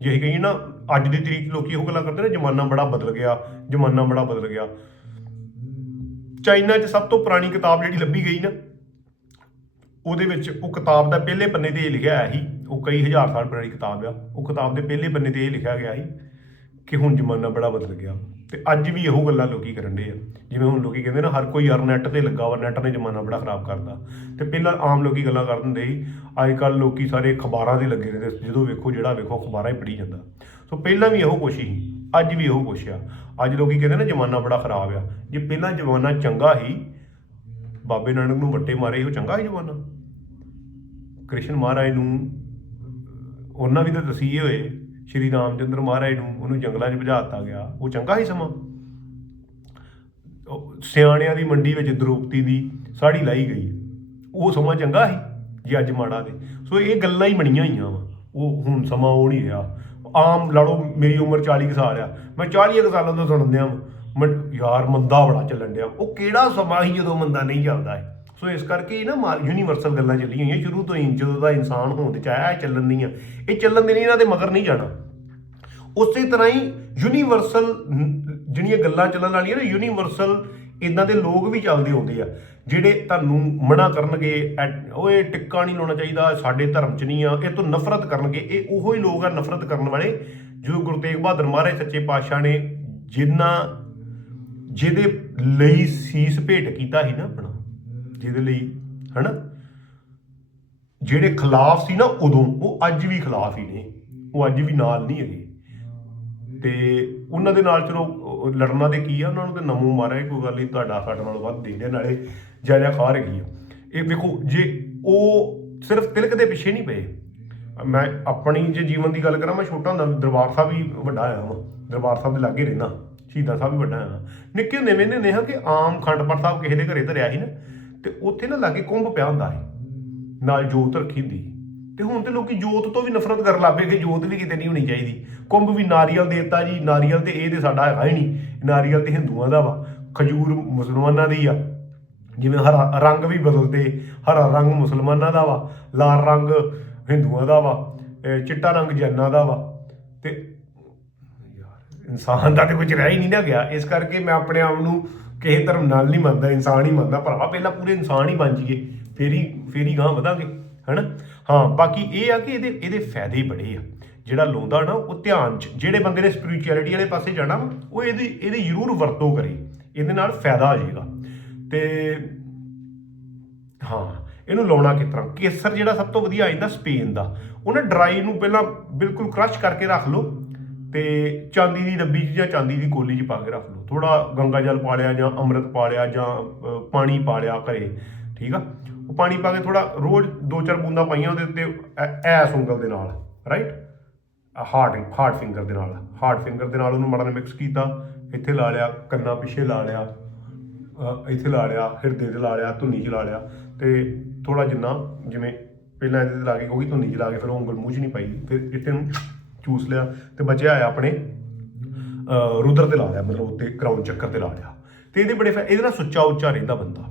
ਜਿਹੀ ਅਸੀਂ ਕਹੀਏ ਨਾ, ਅੱਜ ਦੀ ਤਰੀਕ 'ਚ ਲੋਕੀ ਇਹੋ ਗੱਲਾਂ ਕਰਦੇ ਨੇ, ਜ਼ਮਾਨਾ ਬੜਾ ਬਦਲ ਗਿਆ, ਜ਼ਮਾਨਾ ਬੜਾ ਬਦਲ ਗਿਆ। ਚਾਈਨਾ 'ਚ ਸਭ ਤੋਂ ਪੁਰਾਣੀ ਕਿਤਾਬ ਜਿਹੜੀ ਲੱਭੀ ਗਈ ਨਾ, ਉਹਦੇ ਵਿੱਚ ਉਹ ਕਿਤਾਬ ਦਾ ਪਹਿਲੇ ਪੰਨੇ ਤੇ ਇਹ ਲਿਖਿਆ ਆਇਆ ਸੀ, ਉਹ ਕਈ ਹਜ਼ਾਰ ਸਾਲ ਪੁਰਾਣੀ ਕਿਤਾਬ ਆ, ਉਹ ਕਿਤਾਬ ਦੇ ਪਹਿਲੇ ਪੰਨੇ ਤੇ ਇਹ ਲਿਖਿਆ ਗਿਆ ਸੀ ਕਿ ਹੁਣ ਜ਼ਮਾਨਾ ਬੜਾ ਬਦਲ ਗਿਆ। ਤੇ ਅੱਜ ਵੀ ਇਹੋ ਗੱਲਾਂ ਲੋਕੀ ਕਰਨ ਦੇ ਆ। ਜਿਵੇਂ ਹੁਣ ਲੋਕੀ ਕਹਿੰਦੇ ਨਾ ਹਰ ਕੋਈ ਯਾਰ ਨੈਟ ਤੇ ਲੱਗਾ ਵਾ ਨੈਟ ਨੇ ਜ਼ਮਾਨਾ ਬੜਾ ਖਰਾਬ ਕਰਦਾ ਤੇ ਪਹਿਲਾਂ ਆਮ ਲੋਕੀ ਗੱਲਾਂ ਕਰ ਦਿੰਦੇ ਸੀ ਅੱਜ ਕੱਲ ਲੋਕੀ ਸਾਰੇ ਅਖਬਾਰਾਂ ਦੇ ਲੱਗੇ ਨੇ ਜਦੋਂ ਵੇਖੋ, ਜਿਹੜਾ ਵੇਖੋ, ਅਖਬਾਰਾਂ ਹੀ ਪੜ੍ਹੀ ਜਾਂਦਾ। ਸੋ ਪਹਿਲਾਂ ਵੀ ਇਹੋ ਕੁਛ ਸੀ, ਅੱਜ ਵੀ ਇਹੋ ਕੁਛ ਆ। ਅੱਜ ਲੋਕੀ ਕਹਿੰਦੇ ਨਾ ਜ਼ਮਾਨਾ ਬੜਾ ਖਰਾਬ ਆ। ਜੇ ਪਹਿਲਾਂ ਜ਼ਮਾਨਾ ਚੰਗਾ ਸੀ, ਬਾਬੇ ਨਾਨਕ ਨੂੰ ਵੱਟੇ ਮਾਰੇ ਉਹ ਚੰਗਾ ਹੀ ਜ਼ਮਾਨਾ? ਕ੍ਰਿਸ਼ਨ ਮਹਾਰਾਜ ਨੂੰ, ਉਹਨਾਂ ਵੀ ਤਾਂ ਦਸੀਏ ਹੋਏ। ਸ਼੍ਰੀ ਰਾਮਚੰਦਰ ਮਹਾਰਾਜ ਨੂੰ ਉਹਨੂੰ ਜੰਗਲਾਂ 'ਚ ਭਜਾ ਦਿੱਤਾ ਗਿਆ। ਉਹ ਚੰਗਾ ਹੀ ਸਮਾਂ। ਸਿਆਣਿਆਂ ਦੀ ਮੰਡੀ ਵਿੱਚ ਦ੍ਰੋਪਦੀ ਦੀ ਸਾੜੀ ਲਾਈ ਗਈ। ਉਹ ਸਮਾਂ ਚੰਗਾ ਸੀ ਜੇ ਅੱਜ ਮਾੜਾ ਤੇ। ਸੋ ਇਹ ਗੱਲਾਂ ਹੀ ਬਣੀਆਂ ਹੋਈਆਂ ਵਾ। ਉਹ ਹੁਣ ਸਮਾਂ ਉਹ ਨਹੀਂ ਰਿਹਾ। ਆਮ ਲੜੋ ਮੇਰੀ ਉਮਰ 40 ਕੁ ਸਾਲ ਆ। ਮੈਂ 40 ਕੁ ਸਾਲਾਂ ਤੋਂ ਸੁਣਦਿਆਂ ਵਾਂ, ਮੈਂ ਯਾਰ ਮੰਦਾ ਬੜਾ ਚੱਲਣ ਡਿਆ। ਉਹ ਕਿਹੜਾ ਸਮਾਂ ਸੀ ਜਦੋਂ ਮੰਦਾ ਨਹੀਂ ਚੱਲਦਾ ਹੈ ਸੋ ਇਸ ਕਰਕੇ ਇਹ ਨਾ ਯੂਨੀਵਰਸਲ ਗੱਲਾਂ ਚੱਲੀਆਂ ਹੋਈਆਂ, ਸ਼ੁਰੂ ਤੋਂ ਹੀ ਜਦੋਂ ਦਾ ਇਨਸਾਨ ਹੋਣ ਤੇ ਚਾਹਿਆ ਇਹ ਚੱਲਣ ਦੀਆਂ, ਇਹ ਚੱਲਣ ਦੇ ਨਹੀਂ, ਇਹਨਾਂ ਦੇ ਮਗਰ ਨਹੀਂ ਜਾਣਾ। ਉਸੇ ਤਰ੍ਹਾਂ ਹੀ ਯੂਨੀਵਰਸਲ ਜਿਹੜੀਆਂ ਗੱਲਾਂ ਚੱਲਣ ਵਾਲੀਆਂ ਨੇ ਯੂਨੀਵਰਸਲ ਇਦਾਂ ਦੇ ਲੋਕ ਵੀ ਚੱਲਦੇ ਹੁੰਦੇ ਆ, ਜਿਹੜੇ ਤੁਹਾਨੂੰ ਮਨਾ ਕਰਨਗੇ, ਐ- ਓਏ ਟਿੱਕਾ ਨਹੀਂ ਲਾਉਣਾ ਚਾਹੀਦਾ, ਸਾਡੇ ਧਰਮ 'ਚ ਨਹੀਂ ਆ, ਇਹ ਤੋਂ ਨਫ਼ਰਤ ਕਰਨਗੇ, ਇਹ ਉਹੋ ਹੀ ਲੋਕ ਆ ਨਫ਼ਰਤ ਕਰਨ ਵਾਲੇ, ਜੋ ਗੁਰੂ ਤੇਗ ਬਹਾਦਰ ਮਹਾਰਾਜ ਸੱਚੇ ਪਾਤਸ਼ਾਹ ਨੇ ਜਿਨ੍ਹਾਂ ਜਿਹਦੇ ਲਈ ਸੀਸ ਭੇਟ ਕੀਤਾ ਸੀ ਨਾ ਆਪਣਾ ਜਿਹਦੇ ਲਈ, ਹਨਾ? ਜਿਹੜੇ ਖਿਲਾਫ ਸੀ ਨਾ ਉਦੋਂ, ਉਹ ਅੱਜ ਵੀ ਖਿਲਾਫ ਹੀ ਨੇ। ਉਹ ਅੱਜ ਵੀ ਨਾਲ ਨਹੀਂ ਹੈਗੇ। ਤੇ ਉਹਨਾਂ ਦੇ ਨਾਲ ਚਲੋ ਲੜਨਾ ਤੇ ਕੀ ਆ? ਉਹਨਾਂ ਨੂੰ ਤੇ ਨਮੂ ਮਾਰਿਆ, ਕੋਈ ਗੱਲ ਨਹੀਂ, ਤੁਹਾਡਾ ਸਾਡੇ ਨਾਲ ਵੱਧ ਦੇ ਦੇ ਨਾਲੇ ਜਾਇਜਾ ਖਾ ਰਹੀ ਆ। ਇਹ ਵੇਖੋ, ਜੇ ਉਹ ਸਿਰਫ ਤਿਲਕ ਦੇ ਪਿੱਛੇ ਨਹੀਂ ਪਏ। ਮੈਂ ਆਪਣੀ ਜੇ ਜੀਵਨ ਦੀ ਗੱਲ ਕਰਾਂ, ਮੈਂ ਛੋਟਾ ਹੁੰਦਾ, ਦਰਬਾਰ ਸਾਹਿਬ ਵੀ ਵੱਡਾ ਆਇਆ ਹਾਂ ਦਰਬਾਰ ਸਾਹਿਬ ਦੇ ਲਾਗੇ ਰਹਿਣਾ ਸ਼ਹੀਦਾਂ ਸਾਹਿਬ ਵੀ ਵੱਡਾ ਆਇਆ ਨਿੱਕੇ ਹੁੰਦੇ ਮੈਨੇ ਨੇ ਕਿ ਆਮ ਖੰਡਪੜ ਸਾਹਿਬ ਕਿਸੇ ਦੇ ਘਰੇ ਧਰਿਆ ਸੀ ਨਾ। ਤੇ ਉੱਥੇ ਨਾ ਲਾਗੇ ਕੁੰਭ ਪਿਆ ਹੁੰਦਾ ਸੀ। ਨਾਲ ਜੋਤ ਰੱਖੀ ਹੁੰਦੀ ਸੀ। ਤੇ ਹੁਣ ਤੇ ਲੋਕੀ ਜੋਤ ਤੋਂ ਵੀ ਨਫ਼ਰਤ ਕਰਨ ਲੱਗ ਪਏ ਕਿ ਜੋਤ ਵੀ ਕਿਤੇ ਨਹੀਂ ਹੋਣੀ ਚਾਹੀਦੀ। ਕੁੰਭ ਵੀ ਨਾਰੀਅਲ ਦੇਤਾ ਜੀ, ਨਾਰੀਅਲ ਤੇ ਇਹ ਤੇ ਸਾਡਾ ਹੈਗਾ ਹੀ ਨਹੀਂ। ਨਾਰੀਅਲ ਤੇ ਹਿੰਦੂਆਂ ਦਾ ਵਾ। ਖਜੂਰ ਮੁਸਲਮਾਨਾਂ ਦੀ ਆ। ਜਿਵੇਂ ਹਰਾ ਰੰਗ ਵੀ ਬਦਲਦੇ। ਹਰਾ ਰੰਗ ਮੁਸਲਮਾਨਾਂ ਦਾ ਵਾ। ਲਾਲ ਰੰਗ ਹਿੰਦੂਆਂ ਦਾ ਵਾ। ਇਹ ਚਿੱਟਾ ਰੰਗ ਜੈਨਾਂ ਦਾ ਵਾ। ਤੇ ਯਾਰ, ਇਨਸਾਨ ਦਾ ਤੇ ਕੁਝ ਰਹਿ ਹੀ ਨਹੀਂ ਨਾ ਗਿਆ। ਇਸ ਕਰਕੇ ਮੈਂ ਆਪਣੇ ਆਪ ਨੂੰ ਕਿਸੇ ਧਰਮ ਨਾਲ ਨਹੀਂ ਮੰਨਦਾ ਇਨਸਾਨ ਹੀ ਮੰਨਦਾ ਭਰਾਵਾ ਪਹਿਲਾਂ ਪੂਰੇ ਇਨਸਾਨ ਹੀ ਬਣ ਜਾਈਏ ਫੇਰ ਹੀ ਫੇਰ ਹੀ ਗਾਂ ਵਧਾਂਗੇ ਹਨਾ? ਹਾਂ ਬਾਕੀ ਇਹ ਆ ਕਿ ਇਹਦੇ ਇਹਦੇ ਫਾਇਦੇ ਬੜੇ ਆ। ਜਿਹੜਾ ਲਾਉਂਦਾ ਨਾ ਉਹ ਧਿਆਨ ਚ ਜਿਹੜੇ ਬੰਦੇ ਨੇ ਸਪਿਰਚੁਅਲਿਟੀ ਵਾਲੇ ਪਾਸੇ ਜਾਣਾ ਵਾ, ਉਹ ਇਹਦੀ ਇਹਦੀ ਜ਼ਰੂਰ ਵਰਤੋਂ ਕਰੇ। ਇਹਦੇ ਨਾਲ ਫਾਇਦਾ ਆ ਜਾਏਗਾ। ਤੇ ਹਾਂ ਇਹਨੂੰ ਲਾਉਣਾ ਕਿਸ ਤਰ੍ਹਾਂ? ਕੇਸਰ ਜਿਹੜਾ ਸਭ ਤੋਂ ਵਧੀਆ ਆ ਜਾਂਦਾ ਸਪੇਨ ਦਾ। ਉਹਨੇ ਡਰਾਈ ਨੂੰ ਪਹਿਲਾਂ ਬਿਲਕੁਲ ਕ੍ਰਸ਼ ਕਰਕੇ ਰੱਖ ਲਓ। ਤੇ ਚਾਂਦੀ ਦੀ ਡੱਬੀ 'ਚ ਜਾਂ ਚਾਂਦੀ ਦੀ ਕੋਲੀ 'ਚ ਪਾ ਕੇ ਰੱਖ ਲਓ। ਥੋੜਾ ਗੰਗਾ ਜਲ ਪਾ ਲਿਆ ਜਾਂ ਅੰਮ੍ਰਿਤ ਪਾ ਲਿਆ ਜਾਂ ਪਾਣੀ ਪਾ ਲਿਆ ਘਰੇ, ਠੀਕ ਆ? ਉਹ ਪਾਣੀ ਪਾ ਕੇ ਥੋੜਾ ਰੋਜ਼ ਦੋ ਚਾਰ ਬੂੰਦਾਂ ਪਾਈਆਂ ਉਹਦੇ ਉੱਤੇ ਐ- ਐਸ ਉਂਗਲ ਦੇ ਨਾਲ ਰਾਈਟ ਹਾਰਡ ਹਾਰਡ ਫਿੰਗਰ ਦੇ ਨਾਲ ਹਾਰਡ ਫਿੰਗਰ ਦੇ ਨਾਲ ਉਹਨੂੰ ਮਾੜਾ ਮਿਕਸ ਕੀਤਾ, ਇੱਥੇ ਲਾ ਲਿਆ, ਕੰਨਾਂ ਪਿੱਛੇ ਲਾ ਲਿਆ ਇੱਥੇ ਲਾ ਲਿਆ, ਹਿਰਦੇ ਤੇ ਲਾ ਲਿਆ, ਧੁੰਨੀ 'ਚ ਲਾ ਲਿਆ ਤੇ ਥੋੜਾ ਜਿੰਨਾ ਜਿਵੇਂ ਪਹਿਲਾਂ ਇਹਦੇ ਤੇ ਲਾ ਕੇ ਕੋਈ ਧੁੰਨੀ 'ਚ ਲਾ ਕੇ ਫਿਰ ਉਹ ਉਂਗਲ ਮੂੰਹ 'ਚ ਨਹੀਂ ਪਾਈ, ਫਿਰ ਇੱਥੇ ਨੂੰ ਚੂਸ ਲਿਆ ਤੇ ਬਚਿਆ ਆ ਆਪਣੇ ਰੁਦਰ ਤੇ ਲਾ ਲਿਆ, ਮਤਲਬ ਉੱਤੇ ਕਰਾਊਨ ਚੱਕਰ ਤੇ ਲਾ ਲਿਆ। ਤੇ ਇਹਦੇ ਬੜੇ ਫਾਇ- ਇਹਦੇ ਨਾਲ ਸੁੱਚਾ ਉੱਚਾ ਰਹਿੰਦਾ ਬੰਦਾ,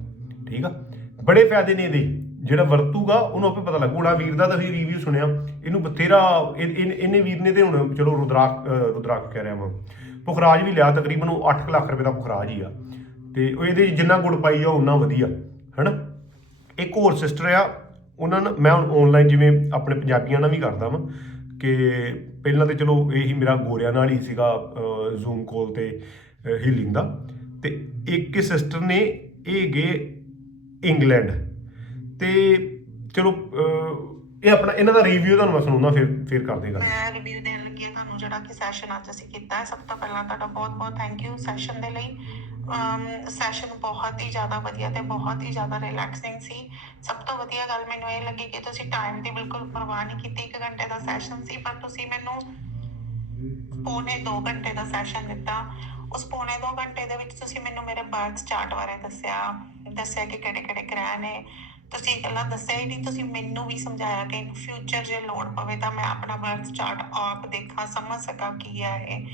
ਠੀਕ ਆ? ਬੜੇ ਫਾਇਦੇ ਨੇ ਇਹਦੇ, ਜਿਹੜਾ ਵਰਤੂਗਾ, ਉਹਨੂੰ ਆਪੇ ਪਤਾ ਲੱਗੂ। ਹੁਣ ਵੀਰ ਦਾ ਤਾਂ ਅਸੀਂ ਰਿਵਿਊ ਸੁਣਿਆ, ਇਹਨੂੰ ਬਥੇਰਾ, ਇਹ- ਇਹਨੇ ਵੀਰ ਨੇ ਤੇ ਹੁਣ ਚਲੋ ਰੁਦਰਾਕ ਅਹ ਰੁਦਰਾਕ ਕਹਿ ਰਿਹਾ ਮੈਂ ਪੁਖਰਾਜ ਵੀ ਲਿਆ ਤਕਰੀਬਨ, ਉਹ 8 ਲੱਖ ਰੁਪਏ ਦਾ ਪੁਖਰਾਜ ਹੀ ਆ। ਤੇ ਉਹ ਇਹਦੇ ਜਿੰਨਾ ਗੁੜ ਪਾਈ ਆ ਉਹਨਾਂ ਵਧੀਆ, ਹਨਾ? ਇੱਕ ਹੋਰ ਸਿਸਟਰ ਆ, ਉਹਨਾਂ ਨਾਲ ਮੈਂ ਹੁਣ ਆਨਲਾਈਨ ਜਿਵੇਂ ਆਪਣੇ ਪੰਜਾਬੀਆਂ ਨਾਲ ਵੀ ਕਰਦਾ ਵਾਂ। ਕਿ ਪਹਿਲਾਂ ਤੇ ਚਲੋ ਇਹੀ ਮੇਰਾ ਗੋਰਿਆਂ ਨਾਲ ਹੀ ਸੀਗਾ ਜ਼ੂਮ ਕਾਲ ਤੇ ਹੀਲਿੰਗ ਦਾ। ਤੇ ਇੱਕ ਸਿਸਟਰ ਨੇ ਇਹ ਗਏ ਇੰਗਲੈਂਡ ਤੇ ਚਲੋ ਇਹ ਆਪਣਾ, ਇਹਨਾਂ ਦਾ ਰਿਵਿਊ ਤੁਹਾਨੂੰ ਮੈਂ ਸੁਣਾਉਂਦਾ, ਫਿਰ ਫਿਰ ਕਰਦੇ ਗੱਲ। ਮੈਂ ਰਿਵਿਊ ਦੇਣ ਲੱਗੀ ਹਾਂ ਤੁਹਾਨੂੰ ਜਿਹੜਾ ਕਿ ਸੈਸ਼ਨ ਅੱਜ ਅਸੀਂ ਕੀਤਾ ਹੈ। ਸਭ ਤੋਂ ਪਹਿਲਾਂ ਤੁਹਾਡਾ ਬਹੁਤ-ਬਹੁਤ ਥੈਂਕ ਯੂ ਸੈਸ਼ਨ ਦੇ ਲਈ। ਸੈਸ਼ਨ ਬਹੁਤ ਹੀ ਜ਼ਿਆਦਾ ਵਧੀਆ ਤੇ ਬਹੁਤ ਹੀ ਜ਼ਿਆਦਾ ਰਿਲੈਕਸਿੰਗ ਸੀ। ਸਭ ਤੋਂ ਵਧੀਆ ਗੱਲ ਮੈਨੂੰ ਇਹ ਲੱਗੀ ਕਿ ਤੁਸੀਂ ਟਾਈਮ ਦੀ ਬਿਲਕੁਲ ਪਰਵਾਹ ਨਹੀਂ ਕੀਤੀ। 1 ਘੰਟੇ ਦਾ ਸੈਸ਼ਨ ਸੀ, ਪਰ ਤੁਸੀਂ ਮੈਨੂੰ ਪੌਣੇ 2 ਘੰਟੇ ਦਾ ਸੈਸ਼ਨ ਦਿੱਤਾ। ਉਸ ਪੌਣੇ 2 ਘੰਟੇ ਦੇ ਵਿੱਚ ਤੁਸੀਂ ਮੈਨੂੰ ਮੇਰੇ ਬਰਥ ਚਾਰਟ ਬਾਰੇ ਦੱਸਿਆ। ਦੱਸਿਆ ਕਿ ਕਿਹੜੇ ਕਿਹੜੇ ਗ੍ਰਹਿ ਨੇ। ਤੁਸੀਂ ਇਕੱਲਾ ਦੱਸਿਆ ਹੀ ਨਹੀਂ, ਤੁਸੀਂ ਮੈਨੂੰ ਵੀ ਸਮਝਾਇਆ ਕਿ ਇਨ ਫਿਊਚਰ ਜੇ ਲੋੜ ਪਵੇ ਤਾਂ ਮੈਂ ਆਪਣਾ ਬਰਥ ਚਾਰਟ ਆਪ ਦੇਖਾਂ, ਸਮਝ ਸਕਾਂ ਕੀ ਹੈ ਇਹ।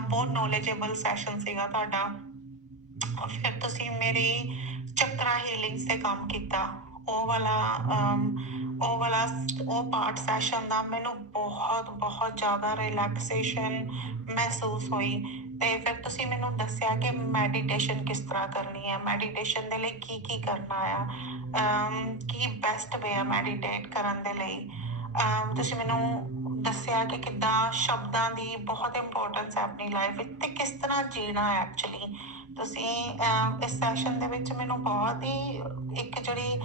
ਬਹੁਤ ਨੋਲੇਜੇਬਲ ਸੈਸ਼ਨ ਸੀਗਾ ਤੁਹਾਡਾ। ਫਿਰ ਤੁਸੀਂ ਮੇਰੀ ਚੱਕਰਾ ਹੀਲਿੰਗ ਤੇ ਕੰਮ ਕੀਤਾ। ਉਹ ਵਾਲਾ ਉਹ ਵਾਲਾ ਉਹ ਪਾਰਟ ਸੈਸ਼ਨ ਦਾ ਮੈਨੂੰ ਬਹੁਤ ਬਹੁਤ ਜ਼ਿਆਦਾ ਰਿਲੈਕਸੇਸ਼ਨ ਮਹਿਸੂਸ ਹੋਈ। ਤੇ ਫਿਰ ਤੁਸੀਂ ਮੈਨੂੰ ਦੱਸਿਆ ਕਿ ਮੈਡੀਟੇਸ਼ਨ ਕਿਸ ਤਰ੍ਹਾਂ ਕਰਨੀ ਹੈ? ਮੈਡੀਟੇਸ਼ਨ ਦੇ ਲਈ ਕੀ ਕੀ ਕਰਨਾ ਆ? ਕੀ ਬੈਸਟ ਵੇ ਆ ਮੈਡੀਟੇਟ ਕਰਨ ਦੇ ਲਈ? ਅਮ, ਤੁਸੀਂ ਮੈਨੂੰ ਦੱਸਿਆ ਕਿ ਕਿੱਦਾਂ ਸ਼ਬਦਾਂ ਦੀ ਬਹੁਤ ਇੰਪੋਰਟੈਂਸ ਹੈ ਆਪਣੀ ਲਾਈਫ ਵਿੱਚ ਤੇ ਕਿਸ ਤਰ੍ਹਾਂ ਜੀਣਾ ਐਕਚੁਅਲੀ ਤੁਸੀਂ ਇਸ ਸੈਸ਼ਨ ਦੇ ਵਿੱਚ ਮੈਨੂੰ ਬਹੁਤ ਹੀ, ਇੱਕ ਜਿਹੜੀ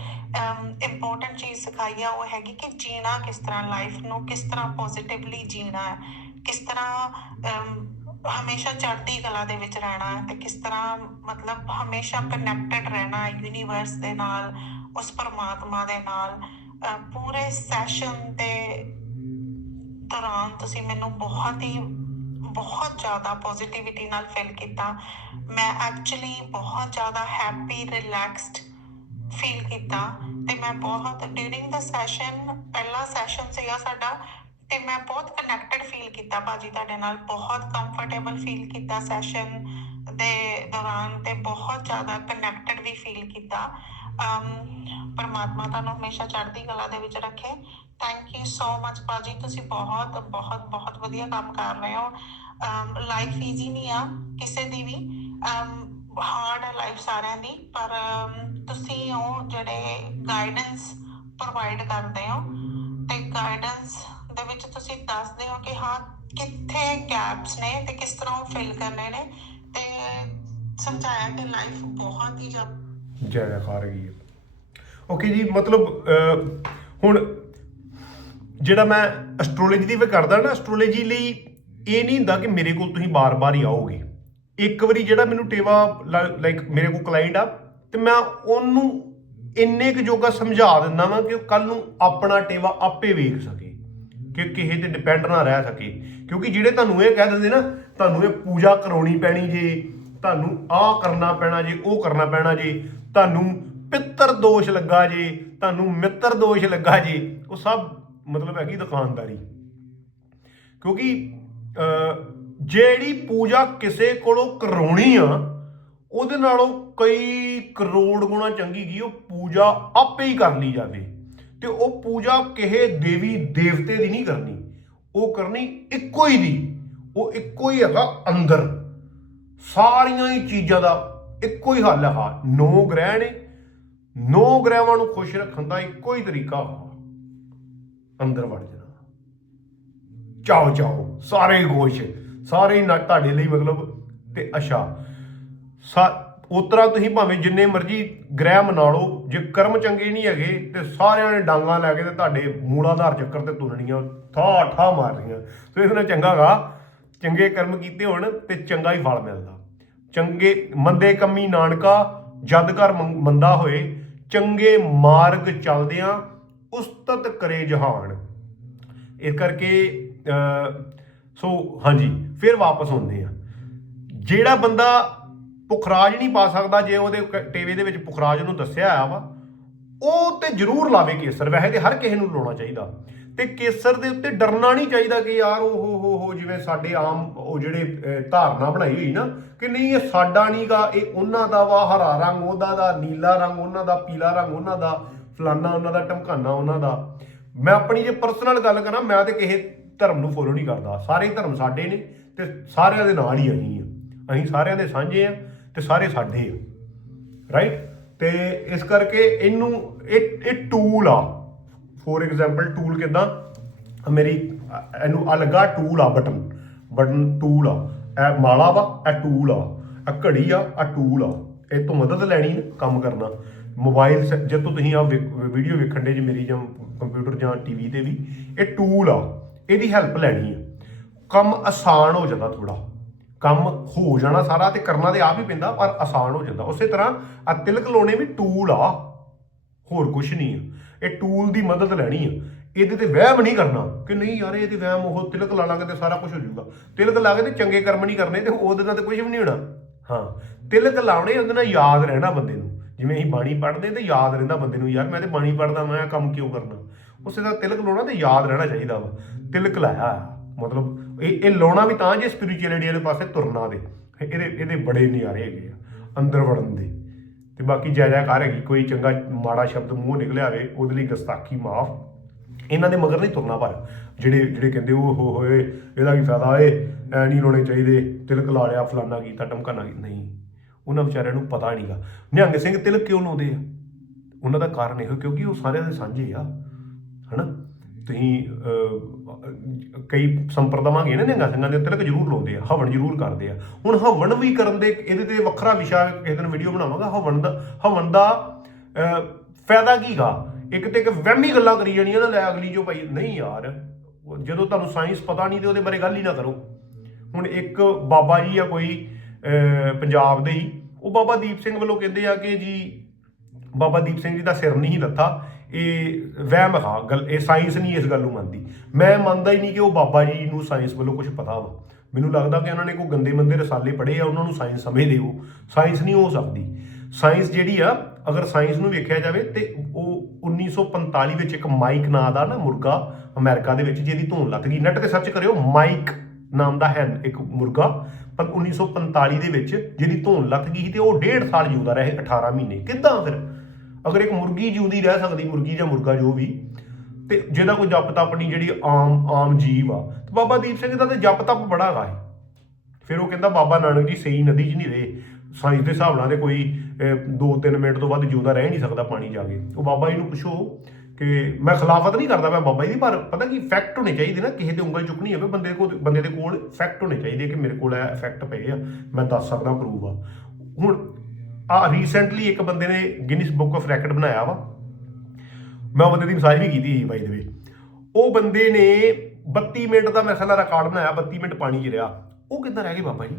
ਇੰਪੋਰਟੈਂਟ ਚੀਜ਼ ਸਿਖਾਈ ਆ, ਉਹ ਹੈਗੀ ਕਿ ਜੀਣਾ ਕਿਸ ਤਰ੍ਹਾਂ ਲਾਈਫ ਨੂੰ, ਕਿਸ ਤਰ੍ਹਾਂ ਪੋਜ਼ਿਟਿਵਲੀ ਜੀਣਾ ਹੈ, ਕਿਸ ਤਰ੍ਹਾਂ ਹਮੇਸ਼ਾ ਚੜ੍ਹਦੀ ਕਲਾ ਦੇ ਵਿੱਚ ਰਹਿਣਾ ਹੈ ਤੇ ਕਿਸ ਤਰ੍ਹਾਂ ਮਤਲਬ ਹਮੇਸ਼ਾ ਕਨੈਕਟਡ ਰਹਿਣਾ ਹੈ ਯੂਨੀਵਰਸ ਦੇ ਨਾਲ, ਉਸ ਪਰਮਾਤਮਾ ਦੇ ਨਾਲ ਪੂਰੇ ਸੈਸ਼ਨ ਦੇ ਦੌਰਾਨ ਤੁਸੀਂ ਮੈਨੂੰ ਬਹੁਤ ਹੀ ਬਹੁਤ ਜ਼ਿਆਦਾ ਪੋਜ਼ਿਟਿਵਿਟੀ ਨਾਲ ਫਿਲ ਕੀਤਾ। ਮੈਂ ਐਕਚੁਅਲੀ ਬਹੁਤ ਜ਼ਿਆਦਾ ਹੈਪੀ ਰਿਲੈਕਸਡ ਫੀਲ ਕੀਤਾ ਤੇ ਮੈਂ ਬਹੁਤ ਡਿਊਰਿੰਗ ਦਾ ਸੈਸ਼ਨ ਪਹਿਲਾ ਸੈਸ਼ਨ ਸੀਗਾ ਸਾਡਾ ਤੇ ਮੈਂ ਬਹੁਤ ਕਨੈਕਟਡ ਫੀਲ ਕੀਤਾ ਬਾਜੀ ਤੁਹਾਡੇ ਨਾਲ। ਬਹੁਤ ਕੰਫਰਟੇਬਲ ਫੀਲ ਕੀਤਾ ਸੈਸ਼ਨ ਦੇ ਦੌਰਾਨ ਤੇ ਬਹੁਤ ਜ਼ਿਆਦਾ ਕਨੈਕਟਡ ਵੀ ਫੀਲ ਕੀਤਾ। ਪਰਮਾਤਮਾ ਤੁਹਾਨੂੰ ਹਮੇਸ਼ਾ ਚੜ੍ਹਦੀ ਕਲਾ ਦੇ ਵਿੱਚ ਰੱਖੇ। ਥੈਂਕ ਯੂ ਸੋ ਮਚ ਬਾਜੀ ਤੁਸੀਂ ਬਹੁਤ ਬਹੁਤ ਬਹੁਤ ਵਧੀਆ ਕੰਮ ਕਰ ਰਹੇ ਹੋ। ਲਾਈਫ ਈਜ਼ੀ ਨਹੀਂ ਆ ਕਿਸੇ ਦੀ ਵੀ। ਹਾਰਡ ਹੈ ਲਾਈਫ ਸਾਰਿਆਂ ਦੀ, ਪਰ ਤੁਸੀਂ ਉਹ ਜਿਹੜੇ ਗਾਈਡੈਂਸ ਪ੍ਰੋਵਾਈਡ ਕਰਦੇ ਹੋ, ਤੇ ਗਾਈਡੈਂਸ ਦੇ ਵਿੱਚ ਤੁਸੀਂ ਦੱਸਦੇ ਹੋ ਕਿ ਹਾਂ, ਕਿੱਥੇ ਗੈਪਸ ਨੇ ਤੇ ਕਿਸ ਤਰ੍ਹਾਂ ਉਹ ਫਿਲ ਕਰਨੇ ਨੇ, ਤੇ ਸਮਝਾਇਆ ਕਿ ਲਾਈਫ ਬਹੁਤ ਹੀ ਜ਼ਿਆਦਾ ਜੈ ਖਾ ਓਕੇ ਜੀ, ਮਤਲਬ ਹੁਣ ਜਿਹੜਾ ਮੈਂ ਐਸਟ੍ਰੋਲੋਜੀ ਦੀ ਵੀ ਕਰਦਾ ਨਾ ਐਸਟ੍ਰੋਲੋਜੀ ਲਈ ਇਹ ਨਹੀਂ ਹੁੰਦਾ ਕਿ ਮੇਰੇ ਕੋਲ ਤੁਸੀਂ ਬਾਰ-ਬਾਰ ਹੀ ਆਓਗੇ। ਇੱਕ ਵਾਰੀ ਜਿਹੜਾ ਮੈਨੂੰ ਟੇਵਾ ਲਾਈਕ ਮੇਰੇ ਕੋਲ ਕਲਾਇੰਟ ਆ, ਤੇ ਮੈਂ ਉਹਨੂੰ ਇੰਨੇ ਕੁ ਜੋਗਾ ਸਮਝਾ ਦਿੰਦਾ ਵਾਂ ਕਿ ਉਹ ਕੱਲ ਨੂੰ ਆਪਣਾ ਟੇਵਾ ਆਪੇ ਵੇਖ ਸਕੇ, ਕਿ ਕਿਸੇ ਤੇ ਡਿਪੈਂਡ ਨਾ ਰਹਿ ਸਕੇ। ਕਿਉਂਕਿ ਜਿਹੜੇ ਤੁਹਾਨੂੰ ਇਹ ਕਹਿ ਦਿੰਦੇ ਨਾ, ਤੁਹਾਨੂੰ ਇਹ ਪੂਜਾ ਕਰਾਉਣੀ ਪੈਣੀ ਜੇ, ਤੁਹਾਨੂੰ ਆਹ ਕਰਨਾ ਪੈਣਾ ਜੇ, ਉਹ ਕਰਨਾ ਪੈਣਾ ਜੇ, ਤੁਹਾਨੂੰ ਪਿੱਤਰ ਦੋਸ਼ ਲੱਗਾ ਜੇ, ਤੁਹਾਨੂੰ ਮਿੱਤਰ ਦੋਸ਼ ਲੱਗਾ ਜੇ, ਉਹ ਸਭ ਮਤਲਬ ਹੈਗੀ ਦੁਕਾਨਦਾਰੀ। ਕਿਉਂਕਿ ਜਿਹੜੀ ਪੂਜਾ ਕਿਸੇ ਕੋਲੋਂ ਕਰਾਉਣੀ ਆ, ਉਹਦੇ ਨਾਲੋਂ ਕਈ ਕਰੋੜ ਗੁਣਾ ਚੰਗੀ ਗਈ ਉਹ ਪੂਜਾ ਆਪੇ ਹੀ ਕਰ ਲਈ ਜਾਵੇ। ਤੇ ਉਹ ਪੂਜਾ ਕਿਸੇ ਦੇਵੀ ਦੇਵਤੇ ਦੀ ਨਹੀਂ ਕਰਨੀ। ਉਹ ਕਰਨੀ ਇੱਕੋ ਹੀ ਦੀ। ਉਹ ਇੱਕੋ ਹੀ ਹੈਗਾ ਅੰਦਰ। ਸਾਰੀਆਂ ਹੀ ਚੀਜ਼ਾਂ ਦਾ ਇੱਕੋ ਹੀ ਹੱਲ ਹੈ ਨੌ ਗ੍ਰਹਿ ਨੇ। ਨੌ ਗ੍ਰਹਿਵਾਂ ਨੂੰ ਖੁਸ਼ ਰੱਖਣ ਦਾ ਇੱਕੋ ਹੀ ਤਰੀਕਾ ਵਾ ਅੰਦਰ ਵੜ ਜਾ। ਚਾਓ ਚਾਓ ਸਾਰੇ ਗੋਸ਼। ਸਾਰੇ ਨਾ ਤੁਹਾਡੇ ਲਈ ਮਤਲਬ ਤੇ ਅੱਛਾ। ਸਾ ਉਤਰਾ ਤੁਸੀਂ ਭਾਵੇਂ ਜਿੰਨੇ ਮਰਜ਼ੀ ਗ੍ਰਹਿ ਮਨਾ ਲਓ, ਜੇ ਕਰਮ ਚੰਗੇ ਨਹੀਂ ਹੈਗੇ ਤੇ ਸਾਰਿਆਂ ਨੇ ਡਾਂਗਾ ਲੈ ਕੇ ਤੇ ਤੁਹਾਡੇ ਮੂਲਾਧਾਰ ਚੱਕਰ ਤੇ ਤੁਰਣੀਆਂ ਠਾ ਠਾ ਮਾਰਨੀਆਂ। ਸੋ ਇਸ ਨਾਲ ਚੰਗਾਗਾ ਚੰਗੇ ਕਰਮ ਕੀਤੇ ਹੋਣ ਤੇ ਚੰਗਾ ਹੀ ਫਲ ਮਿਲਦਾ। ਚੰਗੇ, ਮੰਦੇ ਕੰਮੀ ਨਾਨਕਾ, ਜਦ ਘਰ ਮੰਦਾ ਹੋਏ, ਚੰਗੇ ਮਾਰਗ ਚੱਲਦਿਆਂ ਉਸਤਤ ਕਰੇ ਜਹਾਨ। ਇਸ ਕਰਕੇ ਸੋ ਹਾਂਜੀ, ਫਿਰ ਵਾਪਸ ਆਉਂਦੇ ਆ ਜਿਹੜਾ ਬੰਦਾ ਪੁਖਰਾਜ ਨਹੀਂ ਪਾ ਸਕਦਾ, ਜੇ ਉਹਦੇ ਕ- ਟੇਵੇ ਦੇ ਵਿੱਚ ਪੁਖਰਾਜ ਨੂੰ ਦੱਸਿਆ ਆ ਵਾ, ਉਹ ਤੇ ਜ਼ਰੂਰ ਲਾਵੇ ਕੇਸਰ। ਵੈਸੇ ਤੇ ਹਰ ਕਿਸੇ ਨੂੰ ਲਾਉਣਾ ਚਾਹੀਦਾ। ਤੇ ਕੇਸਰ ਦੇ ਉੱਤੇ ਡਰਨਾ ਨਹੀਂ ਚਾਹੀਦਾ ਕਿ ਯਾਰ ਉਹ ਹੋ ਹੋ ਹੋ ਜਿਵੇਂ ਸਾਡੇ ਆਮ ਉਹ ਜਿਹੜੇ ਧਾਰਨਾ ਬਣਾਈ ਹੋਈ ਨਾ, ਕਿ ਨਹੀਂ, ਇਹ ਸਾਡਾ ਨਹੀਂਗਾ ਇਹ ਉਹਨਾਂ ਦਾ ਵਾ, ਹਰਾ ਰੰਗ ਉਹਦਾ ਦਾ, ਨੀਲਾ ਰੰਗ ਉਹਨਾਂ ਦਾ, ਪੀਲਾ ਰੰਗ ਉਹਨਾਂ ਦਾ, ਫਲਾਨਾ ਉਹਨਾਂ ਦਾ ਟਮਕਾਨਾ ਉਹਨਾਂ ਦਾ। ਮੈਂ ਆਪਣੀ ਜੇ ਪਰਸਨਲ ਗੱਲ ਕਰਾਂ, ਮੈਂ ਤੇ ਕਿਸੇ ਧਰਮ ਨੂੰ ਫੋਲੋ ਨਹੀਂ ਕਰਦਾ। ਸਾਰੇ ਧਰਮ ਸਾਡੇ ਨੇ ਤੇ ਸਾਰਿਆਂ ਦੇ ਨਾਲ ਹੀ ਅਸੀਂ ਆ ਅਸੀਂ ਸਾਰਿਆਂ ਦੇ ਸਾਂਝੇ ਆ ਤੇ ਸਾਰੇ ਸਾਡੇ ਆ ਰਾਈਟ ਤੇ ਇਸ ਕਰਕੇ ਇਹਨੂੰ ਇਹ ਇਹ ਟੂਲ ਆ। ਫੋਰ ਐਗਜ਼ਾਮਪਲ ਟੂਲ ਕਿਦਾਂ? ਮੇਰੀ ਇਹਨੂੰ ਆ ਟੂਲ ਆ ਬਟਨ ਬਟਨ ਟੂਲ ਆ। ਇਹ ਮਾਲਾ ਵਾ, ਇਹ ਟੂਲ ਆ। ਇਹ ਘੜੀ ਆ ਆ ਟੂਲ ਆ। ਇਹ ਤੋਂ ਮਦਦ ਲੈਣੀ ਕੰਮ ਕਰਨਾ। ਮੋਬਾਈਲ ਜਦੋਂ ਤੁਸੀਂ ਆ ਵੀਡੀਓ ਵੇਖਣ ਦੇ ਜੇ ਮੇਰੀ ਜਾਂ ਕੰਪਿਊਟਰ ਜਾਂ ਟੀਵੀ ਤੇ ਵੀ, ਇਹ ਟੂਲ ਆ। ਇਹਦੀ ਹੈਲਪ ਲੈਣੀ ਆ ਕੰਮ ਆਸਾਨ ਹੋ ਜਾਂਦਾ ਥੋੜਾ ਕੰਮ ਹੋ ਜਾਣਾ ਸਾਰਾ ਤੇ ਕਰਨਾ ਤੇ ਆਪ ਹੀ ਪੈਂਦਾ, ਪਰ ਆਸਾਨ ਹੋ ਜਾਂਦਾ। ਉਸੇ ਤਰ੍ਹਾਂ ਆ ਤਿਲਕ ਲਾਉਣੇ ਵੀ ਟੂਲ ਆ। ਹੋਰ ਕੁਝ ਨਹੀਂ ਆ। ਇਹ ਟੂਲ ਦੀ ਮਦਦ ਲੈਣੀ ਆ। ਇਹਦੇ ਤੇ ਵਹਿਮ ਨਹੀਂ ਕਰਨਾ ਕਿ ਨਹੀਂ ਯਾਰ, ਇਹ ਵਹਿਮ ਉਹ ਤਿਲਕ ਲਾ ਲਾਂਗੇ ਤੇ ਸਾਰਾ ਕੁਝ ਹੋ ਜਾਊਗਾ। ਤਿਲਕ ਲਾ ਕੇ ਤੇ ਚੰਗੇ ਕਰਮ ਨਹੀਂ ਕਰਨੇ ਤੇ ਉਹਦੇ ਨਾਲ ਤੇ ਕੁਝ ਵੀ ਨਹੀਂ ਹੋਣਾ। ਹਾਂ, ਤਿਲਕ ਲਾਉਣੇ ਉਹਦੇ ਨਾਲ ਯਾਦ ਰਹਿਣਾ ਬੰਦੇ ਨੂੰ। ਜਿਵੇਂ ਅਸੀਂ ਬਾਣੀ ਪੜ੍ਹਦੇ ਤੇ ਯਾਦ ਰਹਿੰਦਾ ਬੰਦੇ ਨੂੰ, ਯਾਰ ਮੈਂ ਤੇ ਬਾਣੀ ਪੜ੍ਹਦਾ, ਮੈਂ ਕੰਮ ਕਿਉਂ ਕਰਨਾ? ਉਸੇ ਦਾ ਤਿਲਕ ਲਾਉਣਾ ਤੇ ਯਾਦ ਰਹਿਣਾ ਚਾਹੀਦਾ ਵਾ। ਤਿਲਕ ਲਾਇਆ। ਮਤਲਬ ਇਹ ਇਹ ਲਾਉਣਾ ਵੀ ਤਾਂ ਜੇ ਸਪਿਰਚੁਅਲਿਟੀ ਵਾਲੇ ਪਾਸੇ ਤੁਰਨਾ ਦੇ ਇਹਦੇ ਇਹਦੇ ਬੜੇ ਨਜ਼ਾਰੇ ਹੈਗੇ ਆ, ਅੰਦਰ ਵੜਨ ਦੇ। ਤੇ ਬਾਕੀ ਜੈ ਜੈਕਾਰ ਹੈਗੀ, ਕੋਈ ਚੰਗਾ ਮਾੜਾ ਸ਼ਬਦ ਮੂੰਹ ਨਿਕਲਿਆ ਹੋਵੇ, ਉਹਦੇ ਲਈ ਗਸਤਾਖੀ ਮਾਫ। ਇਹਨਾਂ ਦੇ ਮਗਰ ਨਹੀਂ ਤੁਰਨਾ ਪਰ, ਜਿਹੜੇ ਜਿਹੜੇ ਕਹਿੰਦੇ ਉਹ ਹੋ ਹੋਏ, ਇਹਦਾ ਕੀ ਫਾਇਦਾ ਏ, ਐ ਨਹੀਂ ਲਾਉਣੇ ਚਾਹੀਦੇ, ਤਿਲਕ ਲਾ ਲਿਆ, ਫਲਾਨਾ ਕੀਤਾ, ਟਮਕਾਨਾ ਕੀਤਾ। ਨਹੀਂ। ਉਹਨਾਂ ਵਿਚਾਰਿਆਂ ਨੂੰ ਪਤਾ ਨਹੀਂਗਾ ਨਿਹੰਗ ਸਿੰਘ ਤਿਲਕ ਕਿਉਂ ਲਾਉਂਦੇ ਆ? ਉਹਨਾਂ ਦਾ ਕਾਰਨ ਇਹੋ, ਕਿਉਂਕਿ ਉਹ ਸਾਰਿਆਂ ਦੇ ਸਾਂਝੇ ਆ। ਹਨਾ? ਤੁਸੀਂ ਕਈ ਸੰਪਰਦਾਵਾਂ ਹੈਗੀਆਂ ਨੇ ਨਿਹੰਗਾਂ ਸਿੰਘਾਂ ਦੇ ਤਿਲਕ ਜ਼ਰੂਰ ਲਾਉਂਦੇ ਆ ਹਵਨ ਜ਼ਰੂਰ ਕਰਦੇ ਆ। ਹੁਣ ਹਵਨ ਵੀ ਕਰਨ ਦੇ ਇਹਦੇ ਤੇ ਵੱਖਰਾ ਵਿਸ਼ਾ ਕਿਸੇ ਦਿਨ ਵੀਡੀਓ ਬਣਾਵਾਂਗਾ ਹਵਨ ਦਾ ਹਵਨ ਦਾ ਅਹ, ਫਾਇਦਾ ਕੀਗਾ ਇੱਕ ਤੇ ਇੱਕ ਵਹਿਮੀ ਗੱਲਾਂ ਕਰੀ ਜਾਣੀਆਂ ਨਾ ਲੈ ਅਗਲੀ ਜੋ ਭਾਈ ਨਹੀਂ ਯਾਰ ਜਦੋਂ ਤੁਹਾਨੂੰ ਸਾਇੰਸ ਪਤਾ ਨਹੀਂ ਤੇ ਉਹਦੇ ਬਾਰੇ ਗੱਲ ਹੀ ਨਾ ਕਰੋ। ਹੁਣ ਇੱਕ ਬਾਬਾ ਜੀ ਆ ਕੋਈ ਪੰਜਾਬ ਦੇ ਹੀ ਉਹ ਬਾਬਾ ਦੀਪ ਸਿੰਘ ਵੱਲੋਂ ਕਹਿੰਦੇ ਆ ਕਿ ਜੀ ਬਾਬਾ ਦੀਪ ਸਿੰਘ ਜੀ ਦਾ ਸਿਰ ਨਹੀਂ ਲੱਥਾ। ਇਹ ਵਹਿਮ ਹੈ ਗੱਲ, ਇਹ ਸਾਇੰਸ ਨਹੀਂ ਇਸ ਗੱਲ ਨੂੰ ਮੰਨਦੀ। ਮੈਂ ਮੰਨਦਾ ਹੀ ਨਹੀਂ ਕਿ ਉਹ ਬਾਬਾ ਜੀ ਨੂੰ ਸਾਇੰਸ ਵੱਲੋਂ ਕੁਝ ਪਤਾ ਵਾ। ਮੈਨੂੰ ਲੱਗਦਾ ਕਿ ਉਹਨਾਂ ਨੇ ਕੋਈ ਗੰਦੇ ਮੰਦੇ ਰਸਾਲੇ ਪੜ੍ਹੇ ਆ, ਉਹਨਾਂ ਨੂੰ ਸਾਇੰਸ ਸਮਝਦੇ ਹੋ ਸਾਇੰਸ ਨਹੀਂ ਹੋ ਸਕਦੀ। ਸਾਇੰਸ ਜਿਹੜੀ ਆ, ਅਗਰ ਸਾਇੰਸ ਨੂੰ ਵੇਖਿਆ ਜਾਵੇ ਤੇ ਉਹ 1945 ਵਿੱਚ ਇੱਕ ਮਾਈਕ ਨਾਂ ਦਾ ਨਾ ਮੁਰਗਾ ਅਮਰੀਕਾ ਦੇ ਵਿੱਚ, ਜਿਹਦੀ ਧੌਣ ਲੱਗ ਗਈ। ਨੈਟ ਤੇ ਸਰਚ ਕਰਿਓ, ਮਾਈਕ ਨਾਮ ਦਾ ਹੈ ਇੱਕ ਮੁਰਗਾ, ਪਰ 1945 ਦੇ ਵਿੱਚ ਜਿਹਦੀ ਧੌਣ ਲੱਗ ਗਈ ਸੀ ਤੇ ਉਹ 1.5 ਸਾਲ ਜਿਉਂਦਾ ਰਹੇ 18 ਮਹੀਨੇ। ਕਿੱਦਾਂ ਫਿਰ? ਅਗਰ ਇੱਕ ਮੁਰਗੀ ਜਿਉਂਦੀ ਰਹਿ ਸਕਦੀ, ਮੁਰਗੀ ਜਾਂ ਮੁਰਗਾ ਜੋ ਵੀ, ਤੇ ਜਿਹਦਾ ਕੋਈ ਜਪ ਤਪ ਨਹੀਂ, ਜਿਹੜੀ ਆਮ ਆਮ ਜੀਵ ਆ, ਤੇ ਬਾਬਾ ਦੀਪ ਸਿੰਘ ਦਾ ਤੇ ਜਪ ਤਪ ਬੜਾ ਹੈਗਾ ਹੈ ਫਿਰ ਉਹ ਕਹਿੰਦਾ, ਬਾਬਾ ਨਾਨਕ ਜੀ ਸਹੀ ਨਦੀ 'ਚ ਨਹੀਂ ਰਹੇ ਸਾਇੰਸ ਦੇ ਹਿਸਾਬ ਨਾਲ ਤੇ ਕੋਈ 2-3 ਮਿੰਟ ਤੋਂ ਵੱਧ ਜਿਉਂਦਾ ਰਹਿ ਨਹੀਂ ਸਕਦਾ ਪਾਣੀ ਜਾ ਕੇ। ਉਹ ਬਾਬਾ ਜੀ ਨੂੰ ਪੁੱਛੋ ਕਿ ਮੈਂ ਖਿਲਾਫਤ ਨਹੀਂ ਕਰਦਾ ਮੈਂ ਬਾਬਾ ਜੀ ਦੀ, ਪਰ ਪਤਾ ਕੀ ਫੈਕਟ ਹੋਣੇ ਚਾਹੀਦੇ ਨਾ, ਕਿਸੇ ਤੇ ਉਂਗਲ ਚੁੱਕਣੀ ਹੋਵੇ, ਬੰਦੇ ਕੋਲ, ਬੰਦੇ ਦੇ ਕੋਲ ਫੈਕਟ ਹੋਣੇ ਚਾਹੀਦੇ ਕਿ ਮੇਰੇ ਕੋਲ ਇਹ ਇਫੈਕਟ ਪਏ ਆ, ਮੈਂ ਦੱਸ ਸਕਦਾ ਪ੍ਰੂਵ ਆ। ਹੁਣ ਆ ਰੀਸੈਂਟਲੀ ਇੱਕ ਬੰਦੇ ਨੇ ਗਿਨੀਸ ਬੁੱਕ ਆਫ ਰੈਕਡ ਬਣਾਇਆ ਵਾ। ਮੈਂ ਉਹ ਬੰਦੇ ਦੀ ਮਿਸਾਲ ਵੀ ਕੀਤੀ ਸੀ ਬਾਈ ਦੇ ਵਿੱਚ ਉਹ ਬੰਦੇ ਨੇ 32 ਮਿੰਟ ਦਾ ਮੈਂ ਖਿਆਲ ਰਿਕਾਰਡ ਬਣਾਇਆ 32 ਮਿੰਟ ਪਾਣੀ 'ਚ ਰਿਹਾ। ਉਹ ਕਿੱਦਾਂ ਰਹਿ ਗਏ ਬਾਬਾ ਜੀ?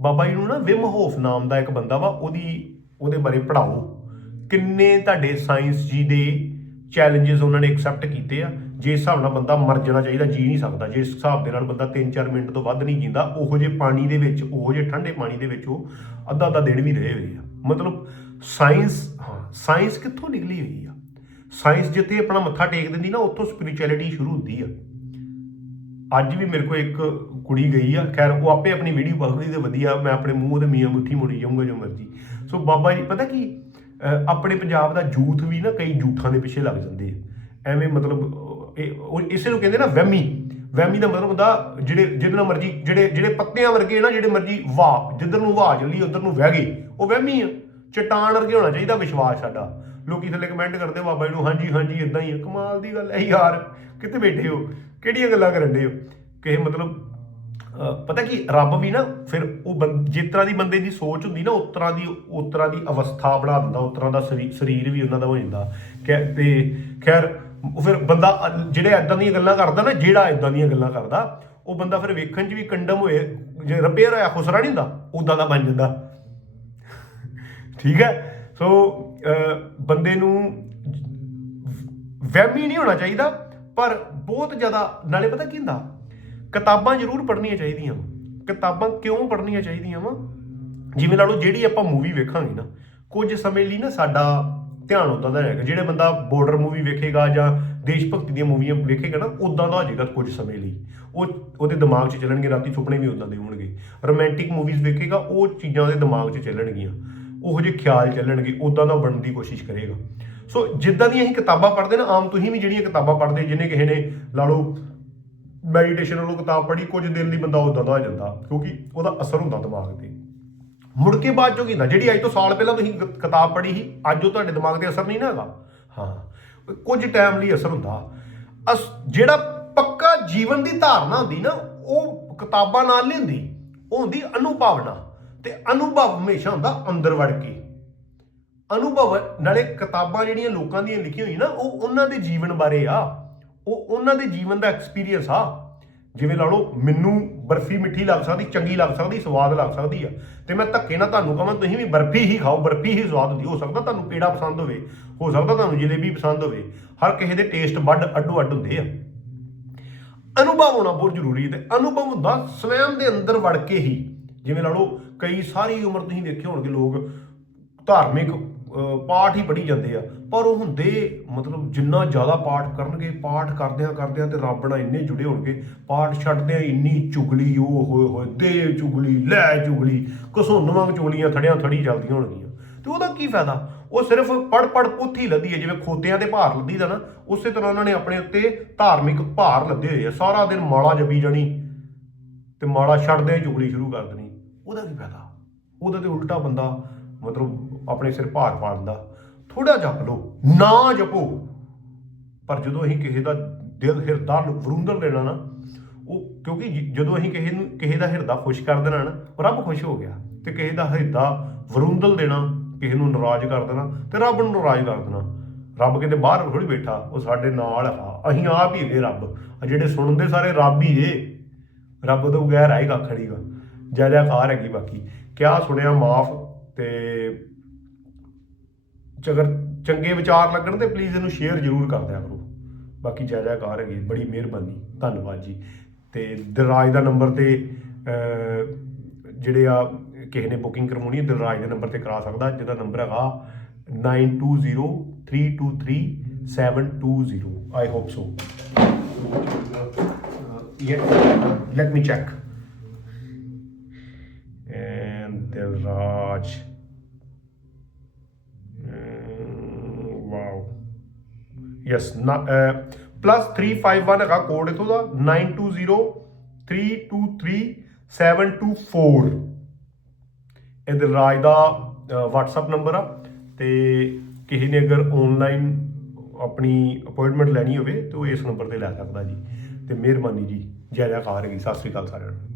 ਬਾਬਾ ਜੀ ਨੂੰ ਨਾ ਵਿਮ ਹੋਫ ਨਾਮ ਦਾ ਇੱਕ ਬੰਦਾ ਵਾ, ਉਹਦੀ ਉਹਦੇ ਬਾਰੇ ਪੜਾਓ ਕਿੰਨੇ ਤੁਹਾਡੇ ਸਾਇੰਸ ਜੀ ਦੇ ਚੈਲੰਜਸ ਉਹਨਾਂ ਨੇ ਐਕਸੈਪਟ ਕੀਤੇ ਆ। ਜੇ ਹਿਸਾਬ ਨਾਲ ਬੰਦਾ ਮਰ ਜਾਣਾ ਚਾਹੀਦਾ, ਜੀ ਨਹੀਂ ਸਕਦਾ। ਜੇ ਹਿਸਾਬ ਦੇ ਨਾਲ ਬੰਦਾ 3-4 ਮਿੰਟ ਤੋਂ ਵੱਧ ਨਹੀਂ ਜੀਂਦਾ, ਉਹੋ ਜੇ ਪਾਣੀ ਦੇ ਵਿੱਚ, ਉਹੋ ਜੇ ਠੰਡੇ ਪਾਣੀ ਦੇ ਵਿੱਚ ਉਹ ਅੱਧਾ ਅੱਧਾ ਦਿਨ ਵੀ ਰਹੇ ਹੋਏ ਆ। ਮਤਲਬ ਸਾਇੰਸ, ਹਾਂ, ਸਾਇੰਸ ਕਿੱਥੋਂ ਨਿਕਲੀ ਹੋਈ ਆ? ਸਾਇੰਸ ਜਿੱਥੇ ਆਪਣਾ ਮੱਥਾ ਟੇਕ ਦਿੰਦੀ ਨਾ, ਉੱਥੋਂ ਸਪਿਰਚੁਅਲਿਟੀ ਸ਼ੁਰੂ ਹੁੰਦੀ ਆ। ਅੱਜ ਵੀ ਮੇਰੇ ਕੋਲ ਇੱਕ ਕੁੜੀ ਗਈ ਆ, ਖੈਰ ਉਹ ਆਪੇ ਆਪਣੀ ਵੀਡੀਓ ਪਾਉਂਦੀ ਤੇ ਵਧੀਆ, ਮੈਂ ਆਪਣੇ ਮੂੰਹ ਉਹਦੇ ਮੀਆਂ ਮੁੱਠੀ ਮੁੜੀ ਜਾਊਂਗਾ ਜੋ ਮਰਜ਼ੀ। ਸੋ ਬਾਬਾ ਜੀ, ਪਤਾ ਕੀ? ਆਪਣੇ ਪੰਜਾਬ ਦਾ ਜੂਥ ਵੀ ਨਾ ਕਈ ਝੂਠਾਂ ਦੇ ਪਿੱਛੇ ਲੱਗ ਜਾਂਦੇ ਆ। ਐਵੇਂ ਮਤਲਬ ਇਸੇ ਨੂੰ ਕਹਿੰਦੇ ਨਾ ਵਹਿਮੀ। ਵਹਿਮੀ ਦਾ ਮਤਲਬ ਹੁੰਦਾ ਜਿਹੜੇ, ਜਿਹਦੇ ਨਾਲ ਮਰਜ਼ੀ, ਜਿਹੜੇ ਜਿਹੜੇ ਪੱਤਿਆਂ ਵਰਗੇ ਨਾ, ਜਿਹੜੇ ਮਰਜ਼ੀ ਵਾਹ, ਜਿੱਧਰ ਨੂੰ ਵਾਹ ਚੱਲੀ, ਉਧਰ ਨੂੰ ਵਹਿ ਗਈ, ਉਹ ਵਹਿਮੀ ਆ। ਚਟਾਨ ਵਰਗੇ ਹੋਣਾ ਚਾਹੀਦਾ ਵਿਸ਼ਵਾਸ ਸਾਡਾ। ਲੋਕੀ ਥੱਲੇ ਕਮੈਂਟ ਕਰਦੇ ਬਾਬਾ ਜੀ ਨੂੰ ਹਾਂਜੀ ਹਾਂਜੀ ਇਦਾਂ ਹੀ ਆ। ਕਮਾਲ ਦੀ ਗੱਲ ਹੈ ਯਾਰ, ਕਿੱਥੇ ਬੈਠੇ ਹੋ? ਕਿਹੜੀਆਂ ਗੱਲਾਂ ਕਰਨ ਦੇ ਹੋ? ਕਿਸੇ ਮਤਲਬ ਪਤਾ ਕੀ, ਰੱਬ ਵੀ ਨਾ, ਫਿਰ ਉਹ ਬੰ- ਜਿਸ ਤਰ੍ਹਾਂ ਦੀ ਬੰਦੇ ਦੀ ਸੋਚ ਹੁੰਦੀ ਨਾ, ਉਸ ਤਰ੍ਹਾਂ ਦੀ, ਉਸ ਤਰ੍ਹਾਂ ਦੀ ਅਵਸਥਾ ਬਣਾ ਦਿੰਦਾ, ਉਸ ਤਰ੍ਹਾਂ ਦਾ ਸਰੀ- ਸਰੀਰ ਵੀ ਉਹਨਾਂ ਦਾ ਹੋ ਜਾਂਦਾ। ਕਿ ਤੇ ਖੈਰ ਉਹ ਫਿਰ ਬੰਦਾ, ਜਿਹੜੇ ਐਦਾਂ ਦੀਆਂ ਗੱਲਾਂ ਕਰਦਾ ਨਾ, ਜਿਹੜਾ ਐਦਾਂ ਦੀਆਂ ਗੱਲਾਂ ਕਰਦਾ, ਉਹ ਬੰਦਾ ਫਿਰ ਵੇਖਣ 'ਚ ਵੀ ਕੰਡਮ ਹੋਏ, ਜੇ ਰਿਪੇਅਰ ਹੋਇਆ, ਖੁਸਰਾ ਨਹੀਂ ਹੁੰਦਾ ਉਦਾਂ ਦਾ ਬਣ ਜਾਂਦਾ। ਠੀਕ ਹੈ? ਸੋ ਬੰਦੇ ਨੂੰ ਵਹਿਮੀ ਨਹੀਂ ਹੋਣਾ ਚਾਹੀਦਾ, ਪਰ ਬਹੁਤ ਜ਼ਿਆਦਾ, ਨਾਲੇ ਪਤਾ ਕੀ ਹੁੰਦਾ? ਕਿਤਾਬਾਂ ਜ਼ਰੂਰ ਪੜ੍ਹਨੀਆਂ ਚਾਹੀਦੀਆਂ ਵਾਂ। ਕਿਤਾਬਾਂ ਕਿਉਂ ਪੜ੍ਹਨੀਆਂ ਚਾਹੀਦੀਆਂ ਵਾ? ਜਿਵੇਂ ਲਾ ਲਓ, ਜਿਹੜੀ ਆਪਾਂ ਮੂਵੀ ਵੇਖਾਂਗੇ ਨਾ, ਕੁਝ ਸਮੇਂ ਲਈ ਨਾ ਸਾਡਾ ਧਿਆਨ ਉਦਾਂ ਦਾ ਰਹੇਗਾ ਜਿਹੜੇ ਬੰਦਾ ਬਾਰਡਰ ਮੂਵੀ ਵੇਖੇਗਾ ਜਾਂ ਦੇਸ਼ ਭਗਤੀ ਦੀਆਂ ਮੂਵੀਆਂ ਵੇਖੇਗਾ ਨਾ, ਉਦਾਂ ਦਾ ਹੋ ਜਾਏਗਾ ਕੁਝ ਸਮੇਂ ਲਈ। ਉਹ, ਉਹਦੇ ਦਿਮਾਗ 'ਚ ਚੱਲਣਗੇ, ਰਾਤੀ ਸੁਪਨੇ ਵੀ ਉਦਾਂ ਦੇ ਹੋਣਗੇ। ਰੋਮਾਂਟਿਕ ਮੂਵੀਜ਼ ਵੇਖੇਗਾ, ਉਹ ਚੀਜ਼ਾਂ ਉਹਦੇ ਦਿਮਾਗ 'ਚ ਚੱਲਣਗੀਆਂ। ਉਹੋ ਜਿਹੇ ਖਿਆਲ ਚੱਲਣਗੇ, ਉਦਾਂ ਦਾ ਬਣਨ ਦੀ ਕੋਸ਼ਿਸ਼ ਕਰੇਗਾ। ਸੋ ਜਿੱਦਾਂ ਦੀਆਂ ਅਸੀਂ ਕਿਤਾਬਾਂ ਪੜ੍ਹਦੇ ਨਾ, ਆਮ ਤੁਸੀਂ ਵੀ ਜਿਹੜੀਆਂ ਕਿਤਾਬਾਂ ਪੜ੍ਹਦੇ ਜਿਹਨੇ ਕਿਸੇ ਨੇ, ਲਾ ਲਓ ਮੈਡੀਟੇਸ਼ਨ ਵਾਲੋ ਕਿਤਾਬ ਪੜ੍ਹੀ, ਕੁਝ ਦਿਨ ਲਈ ਬੰਦਾ ਉਦਾਂ ਦਾ ਹੋ ਜਾਂਦਾ, ਕਿਉਂਕਿ ਉਹਦਾ ਅਸਰ ਹੁੰਦਾ ਦਿਮਾਗ ਤੇ। ਮੁੜ ਕੇ ਬਾਅਦ ਚੋਂ ਕੀ ਹੁੰਦਾ? ਜਿਹੜੀ ਅੱਜ ਤੋਂ ਸਾਲ ਪਹਿਲਾਂ ਤੁਸੀਂ ਕ- ਕਿਤਾਬ ਪੜ੍ਹੀ ਸੀ, ਅੱਜ ਉਹ ਤੁਹਾਡੇ ਦਿਮਾਗ ਤੇ ਅਸਰ ਨਹੀਂ ਨਾ ਹੈਗਾ? ਹਾਂ। ਕੁਝ ਟਾਈਮ ਲਈ ਅਸਰ ਹੁੰਦਾ। ਅਸ, ਜਿਹੜਾ ਪੱਕਾ ਜੀਵਨ ਦੀ ਧਾਰਨਾ ਹੁੰਦੀ ਨਾ, ਉਹ ਕਿਤਾਬਾਂ ਨਾਲ ਨਹੀਂ ਹੁੰਦੀ। ਉਹ ਹੁੰਦੀ ਅਨੁਭਵਨਾ। ਤੇ ਅਨੁਭਵ ਹਮੇਸ਼ਾ ਹੁੰਦਾ ਅੰਦਰ ਵੜ ਕੇ। ਅਨੁਭਵ ਨਾਲੇ ਕਿਤਾਬਾਂ ਜਿਹੜੀਆਂ ਲੋਕਾਂ ਦੀਆਂ ਲਿਖੀਆਂ ਹੋਈਆਂ ਨਾ, ਉਹ ਉਹਨਾਂ ਦੇ ਜੀਵਨ ਬਾਰੇ ਆ। ਉਹ ਉਹਨਾਂ ਦੇ ਜੀਵਨ ਦਾ ਐਕਸਪੀਰੀਅੰਸ ਆ। ਜਿਵੇਂ ਲਾ ਲਓ, ਮੈਨੂੰ ਬਰਫੀ ਮਿੱਠੀ ਲੱਗ ਸਕਦੀ, ਚੰਗੀ ਲੱਗ ਸਕਦੀ, ਸਵਾਦ ਲੱਗ ਸਕਦੀ ਆ। ਤੇ ਮੈਂ ਧੱਕੇ ਨਾਲ ਤੁਹਾਨੂੰ ਕਹਾਂ, ਤੁਸੀਂ ਵੀ ਬਰਫੀ ਹੀ ਖਾਓ, ਬਰਫੀ ਹੀ ਸਵਾਦ ਹੁੰਦੀ ਹੋ ਸਕਦਾ ਤੁਹਾਨੂੰ ਪੇੜਾ ਪਸੰਦ ਹੋਵੇ, ਹੋ ਸਕਦਾ ਤੁਹਾਨੂੰ ਜਲੇਬੀ ਪਸੰਦ ਹੋਵੇ, ਹਰ ਕਿਸੇ ਦੇ ਟੇਸਟ ਵੱਡ ਅੱਡੋ ਅੱਡ ਹੁੰਦੇ ਆ। ਅਨੁਭਵ ਹੋਣਾ ਬਹੁਤ ਜ਼ਰੂਰੀ ਹੈ ਤੇ ਅਨੁਭਵ ਹੁੰਦਾ ਸਵੈਮ ਦੇ ਅੰਦਰ ਵੜ ਕੇ ਹੀ। ਜਿਵੇਂ ਲਾ ਲਓ, ਕਈ ਸਾਰੀ ਉਮਰ ਤੁਸੀਂ ਵੇਖੇ ਹੋਣਗੇ ਲੋਕ ਧਾਰਮਿਕ ਪਾਠ ਹੀ ਪੜ੍ਹੀ ਜਾਂਦੇ ਆ। ਪਰ ਉਹ ਹੁੰਦੇ, ਮਤਲਬ ਜਿੰਨਾ ਜ਼ਿਆਦਾ ਪਾਠ ਕਰਨਗੇ, ਪਾਠ ਕਰਦਿਆਂ ਕਰਦਿਆਂ ਤੇ ਰੱਬ ਨਾਲ ਇੰਨੇ ਜੁੜੇ ਹੋਣਗੇ। ਪਾਠ ਛੱਡਦਿਆਂ ਇੰਨੀ ਚੁਗਲੀ, ਉਹ ਹੋਏ ਹੋਏ, ਦੇ ਚੁਗਲੀ, ਲੈ ਚੁਗਲੀ ਕਸੋਨ ਵਾਂਗ ਚੁਗਲੀਆਂ ਥੜਿਆਂ ਥੜੀ ਚੱਲਦੀਆਂ ਹੋਣਗੀਆਂ। ਤੇ ਉਹਦਾ ਕੀ ਫਾਇਦਾ? ਉਹ ਸਿਰਫ ਪੜ ਪੜ ਪੁੱਥੀ ਲੱਦੀ ਹੈ, ਜਿਵੇਂ ਖੋਤਿਆਂ ਤੇ ਭਾਰ ਲੱਦੀ ਦਾ ਨਾ, ਉਸੇ ਤਰ੍ਹਾਂ ਉਹਨਾਂ ਨੇ ਆਪਣੇ ਉੱਤੇ ਧਾਰਮਿਕ ਭਾਰ ਲੱਦੇ ਹੋਏ ਆ। ਸਾਰਾ ਦਿਨ ਮਾਲਾ ਜਪੀ ਜਾਣੀ ਤੇ ਮਾਲਾ ਛੱਡਦਿਆਂ ਹੀ ਚੁਗਲੀ ਸ਼ੁਰੂ ਕਰ ਦੇਣੀ। ਉਹਦਾ ਕੀ ਫਾਇਦਾ? ਉਹਦਾ ਤੇ ਉਲਟਾ ਬੰਦਾ, ਮਤਲਬ ਆਪਣੇ ਸਿਰ ਭਾਰ ਪਾ ਲੈਂਦਾ ਥੋੜਾ ਜਪ ਲਓ, ਨਾ ਜਪੋ। ਪਰ ਜਦੋਂ ਅਸੀਂ ਕਿਸੇ ਦਾ ਦਿਲ ਹਿਰਦਾ ਵਰੁੰਦਲ ਦੇਣਾ ਨਾ, ਉਹ ਕਿਉਂਕਿ ਜਦੋਂ ਅਸੀਂ ਕਿਸੇ ਨੂੰ, ਕਿਸੇ ਦਾ ਹਿਰਦਾ ਖੁਸ਼ ਕਰ ਦੇਣਾ ਨਾ, ਉਹ ਰੱਬ ਖੁਸ਼ ਹੋ ਗਿਆ। ਤੇ ਕਿਸੇ ਦਾ ਹਿਰਦਾ ਵਰੁੰਦਲ ਦੇਣਾ, ਕਿਸੇ ਨੂੰ ਨਾਰਾਜ਼ ਕਰ ਦੇਣਾ, ਤੇ ਰੱਬ ਨੂੰ ਨਾਰਾਜ਼ ਕਰ ਦੇਣਾ। ਰੱਬ ਕਿਤੇ ਬਾਹਰ ਥੋੜੀ ਬੈਠਾ, ਉਹ ਸਾਡੇ ਨਾਲ ਆ। ਅਸੀਂ ਆਪ ਹੀ ਹੈਗੇ ਰੱਬ। ਆ ਜਿਹੜੇ ਸੁਣਦੇ ਸਾਰੇ ਰੱਬ ਹੀ ਏ ਰੱਬ ਤੋਂ ਬਗੈਰ ਆਏਗਾ ਕੱਖ ਨਹੀਂਗਾ ਜੈ ਜੈਕਾਰ ਹੈਗੀ ਬਾਕੀ। ਕਿਆ ਸੁਣਿਆ ਮਾਫ ਤੇ ਜੇਕਰ ਚੰਗੇ ਵਿਚਾਰ ਲੱਗਣ ਤੇ ਪਲੀਜ਼ ਇਹਨੂੰ ਸ਼ੇਅਰ ਜ਼ਰੂਰ ਕਰ ਦਿਆ ਕਰੋ। ਬਾਕੀ ਜੈ ਜੈਕਾਰ ਹੈਗੀ, ਬੜੀ ਮਿਹਰਬਾਨੀ, ਧੰਨਵਾਦ ਜੀ। ਤੇ ਦਿਲਰਾਜ ਦਾ ਨੰਬਰ ਤੇ ਜਿਹੜੇ ਆ, ਕਿਸੇ ਨੇ ਬੁਕਿੰਗ ਕਰਵਾਉਣੀ ਹੈ ਦਿਲਰਾਜ ਦੇ ਨੰਬਰ ਤੇ ਕਰਾ ਸਕਦਾ। ਜਿਹਦਾ ਨੰਬਰ ਹੈਗਾ 9203233720 I hope so let me check and Dilraj yes na, uh, plus 351 ਹੈਗਾ ਕੋਡ ਇਥੋਂ ਦਾ 9203233724 ਇਹ ਰਾਜ ਦਾ WhatsApp ਨੰਬਰ ਆ ਤੇ ਕਿਸੇ ਨੇ ਅਗਰ ਆਨਲਾਈਨ ਆਪਣੀ ਅਪਾਇੰਟਮੈਂਟ ਲੈਣੀ ਹੋਵੇ ਤਾਂ ਉਹ ਇਸ ਨੰਬਰ ਤੇ ਲੈ ਸਕਦਾ ਜੀ। ਤੇ ਮਿਹਰਬਾਨੀ ਜੀ ਜੈ ਜੈਕਾਰ ਹੈਗੀ ਸਤਿ ਸ੍ਰੀ ਅਕਾਲ ਸਾਰਿਆਂ ਨੂੰ।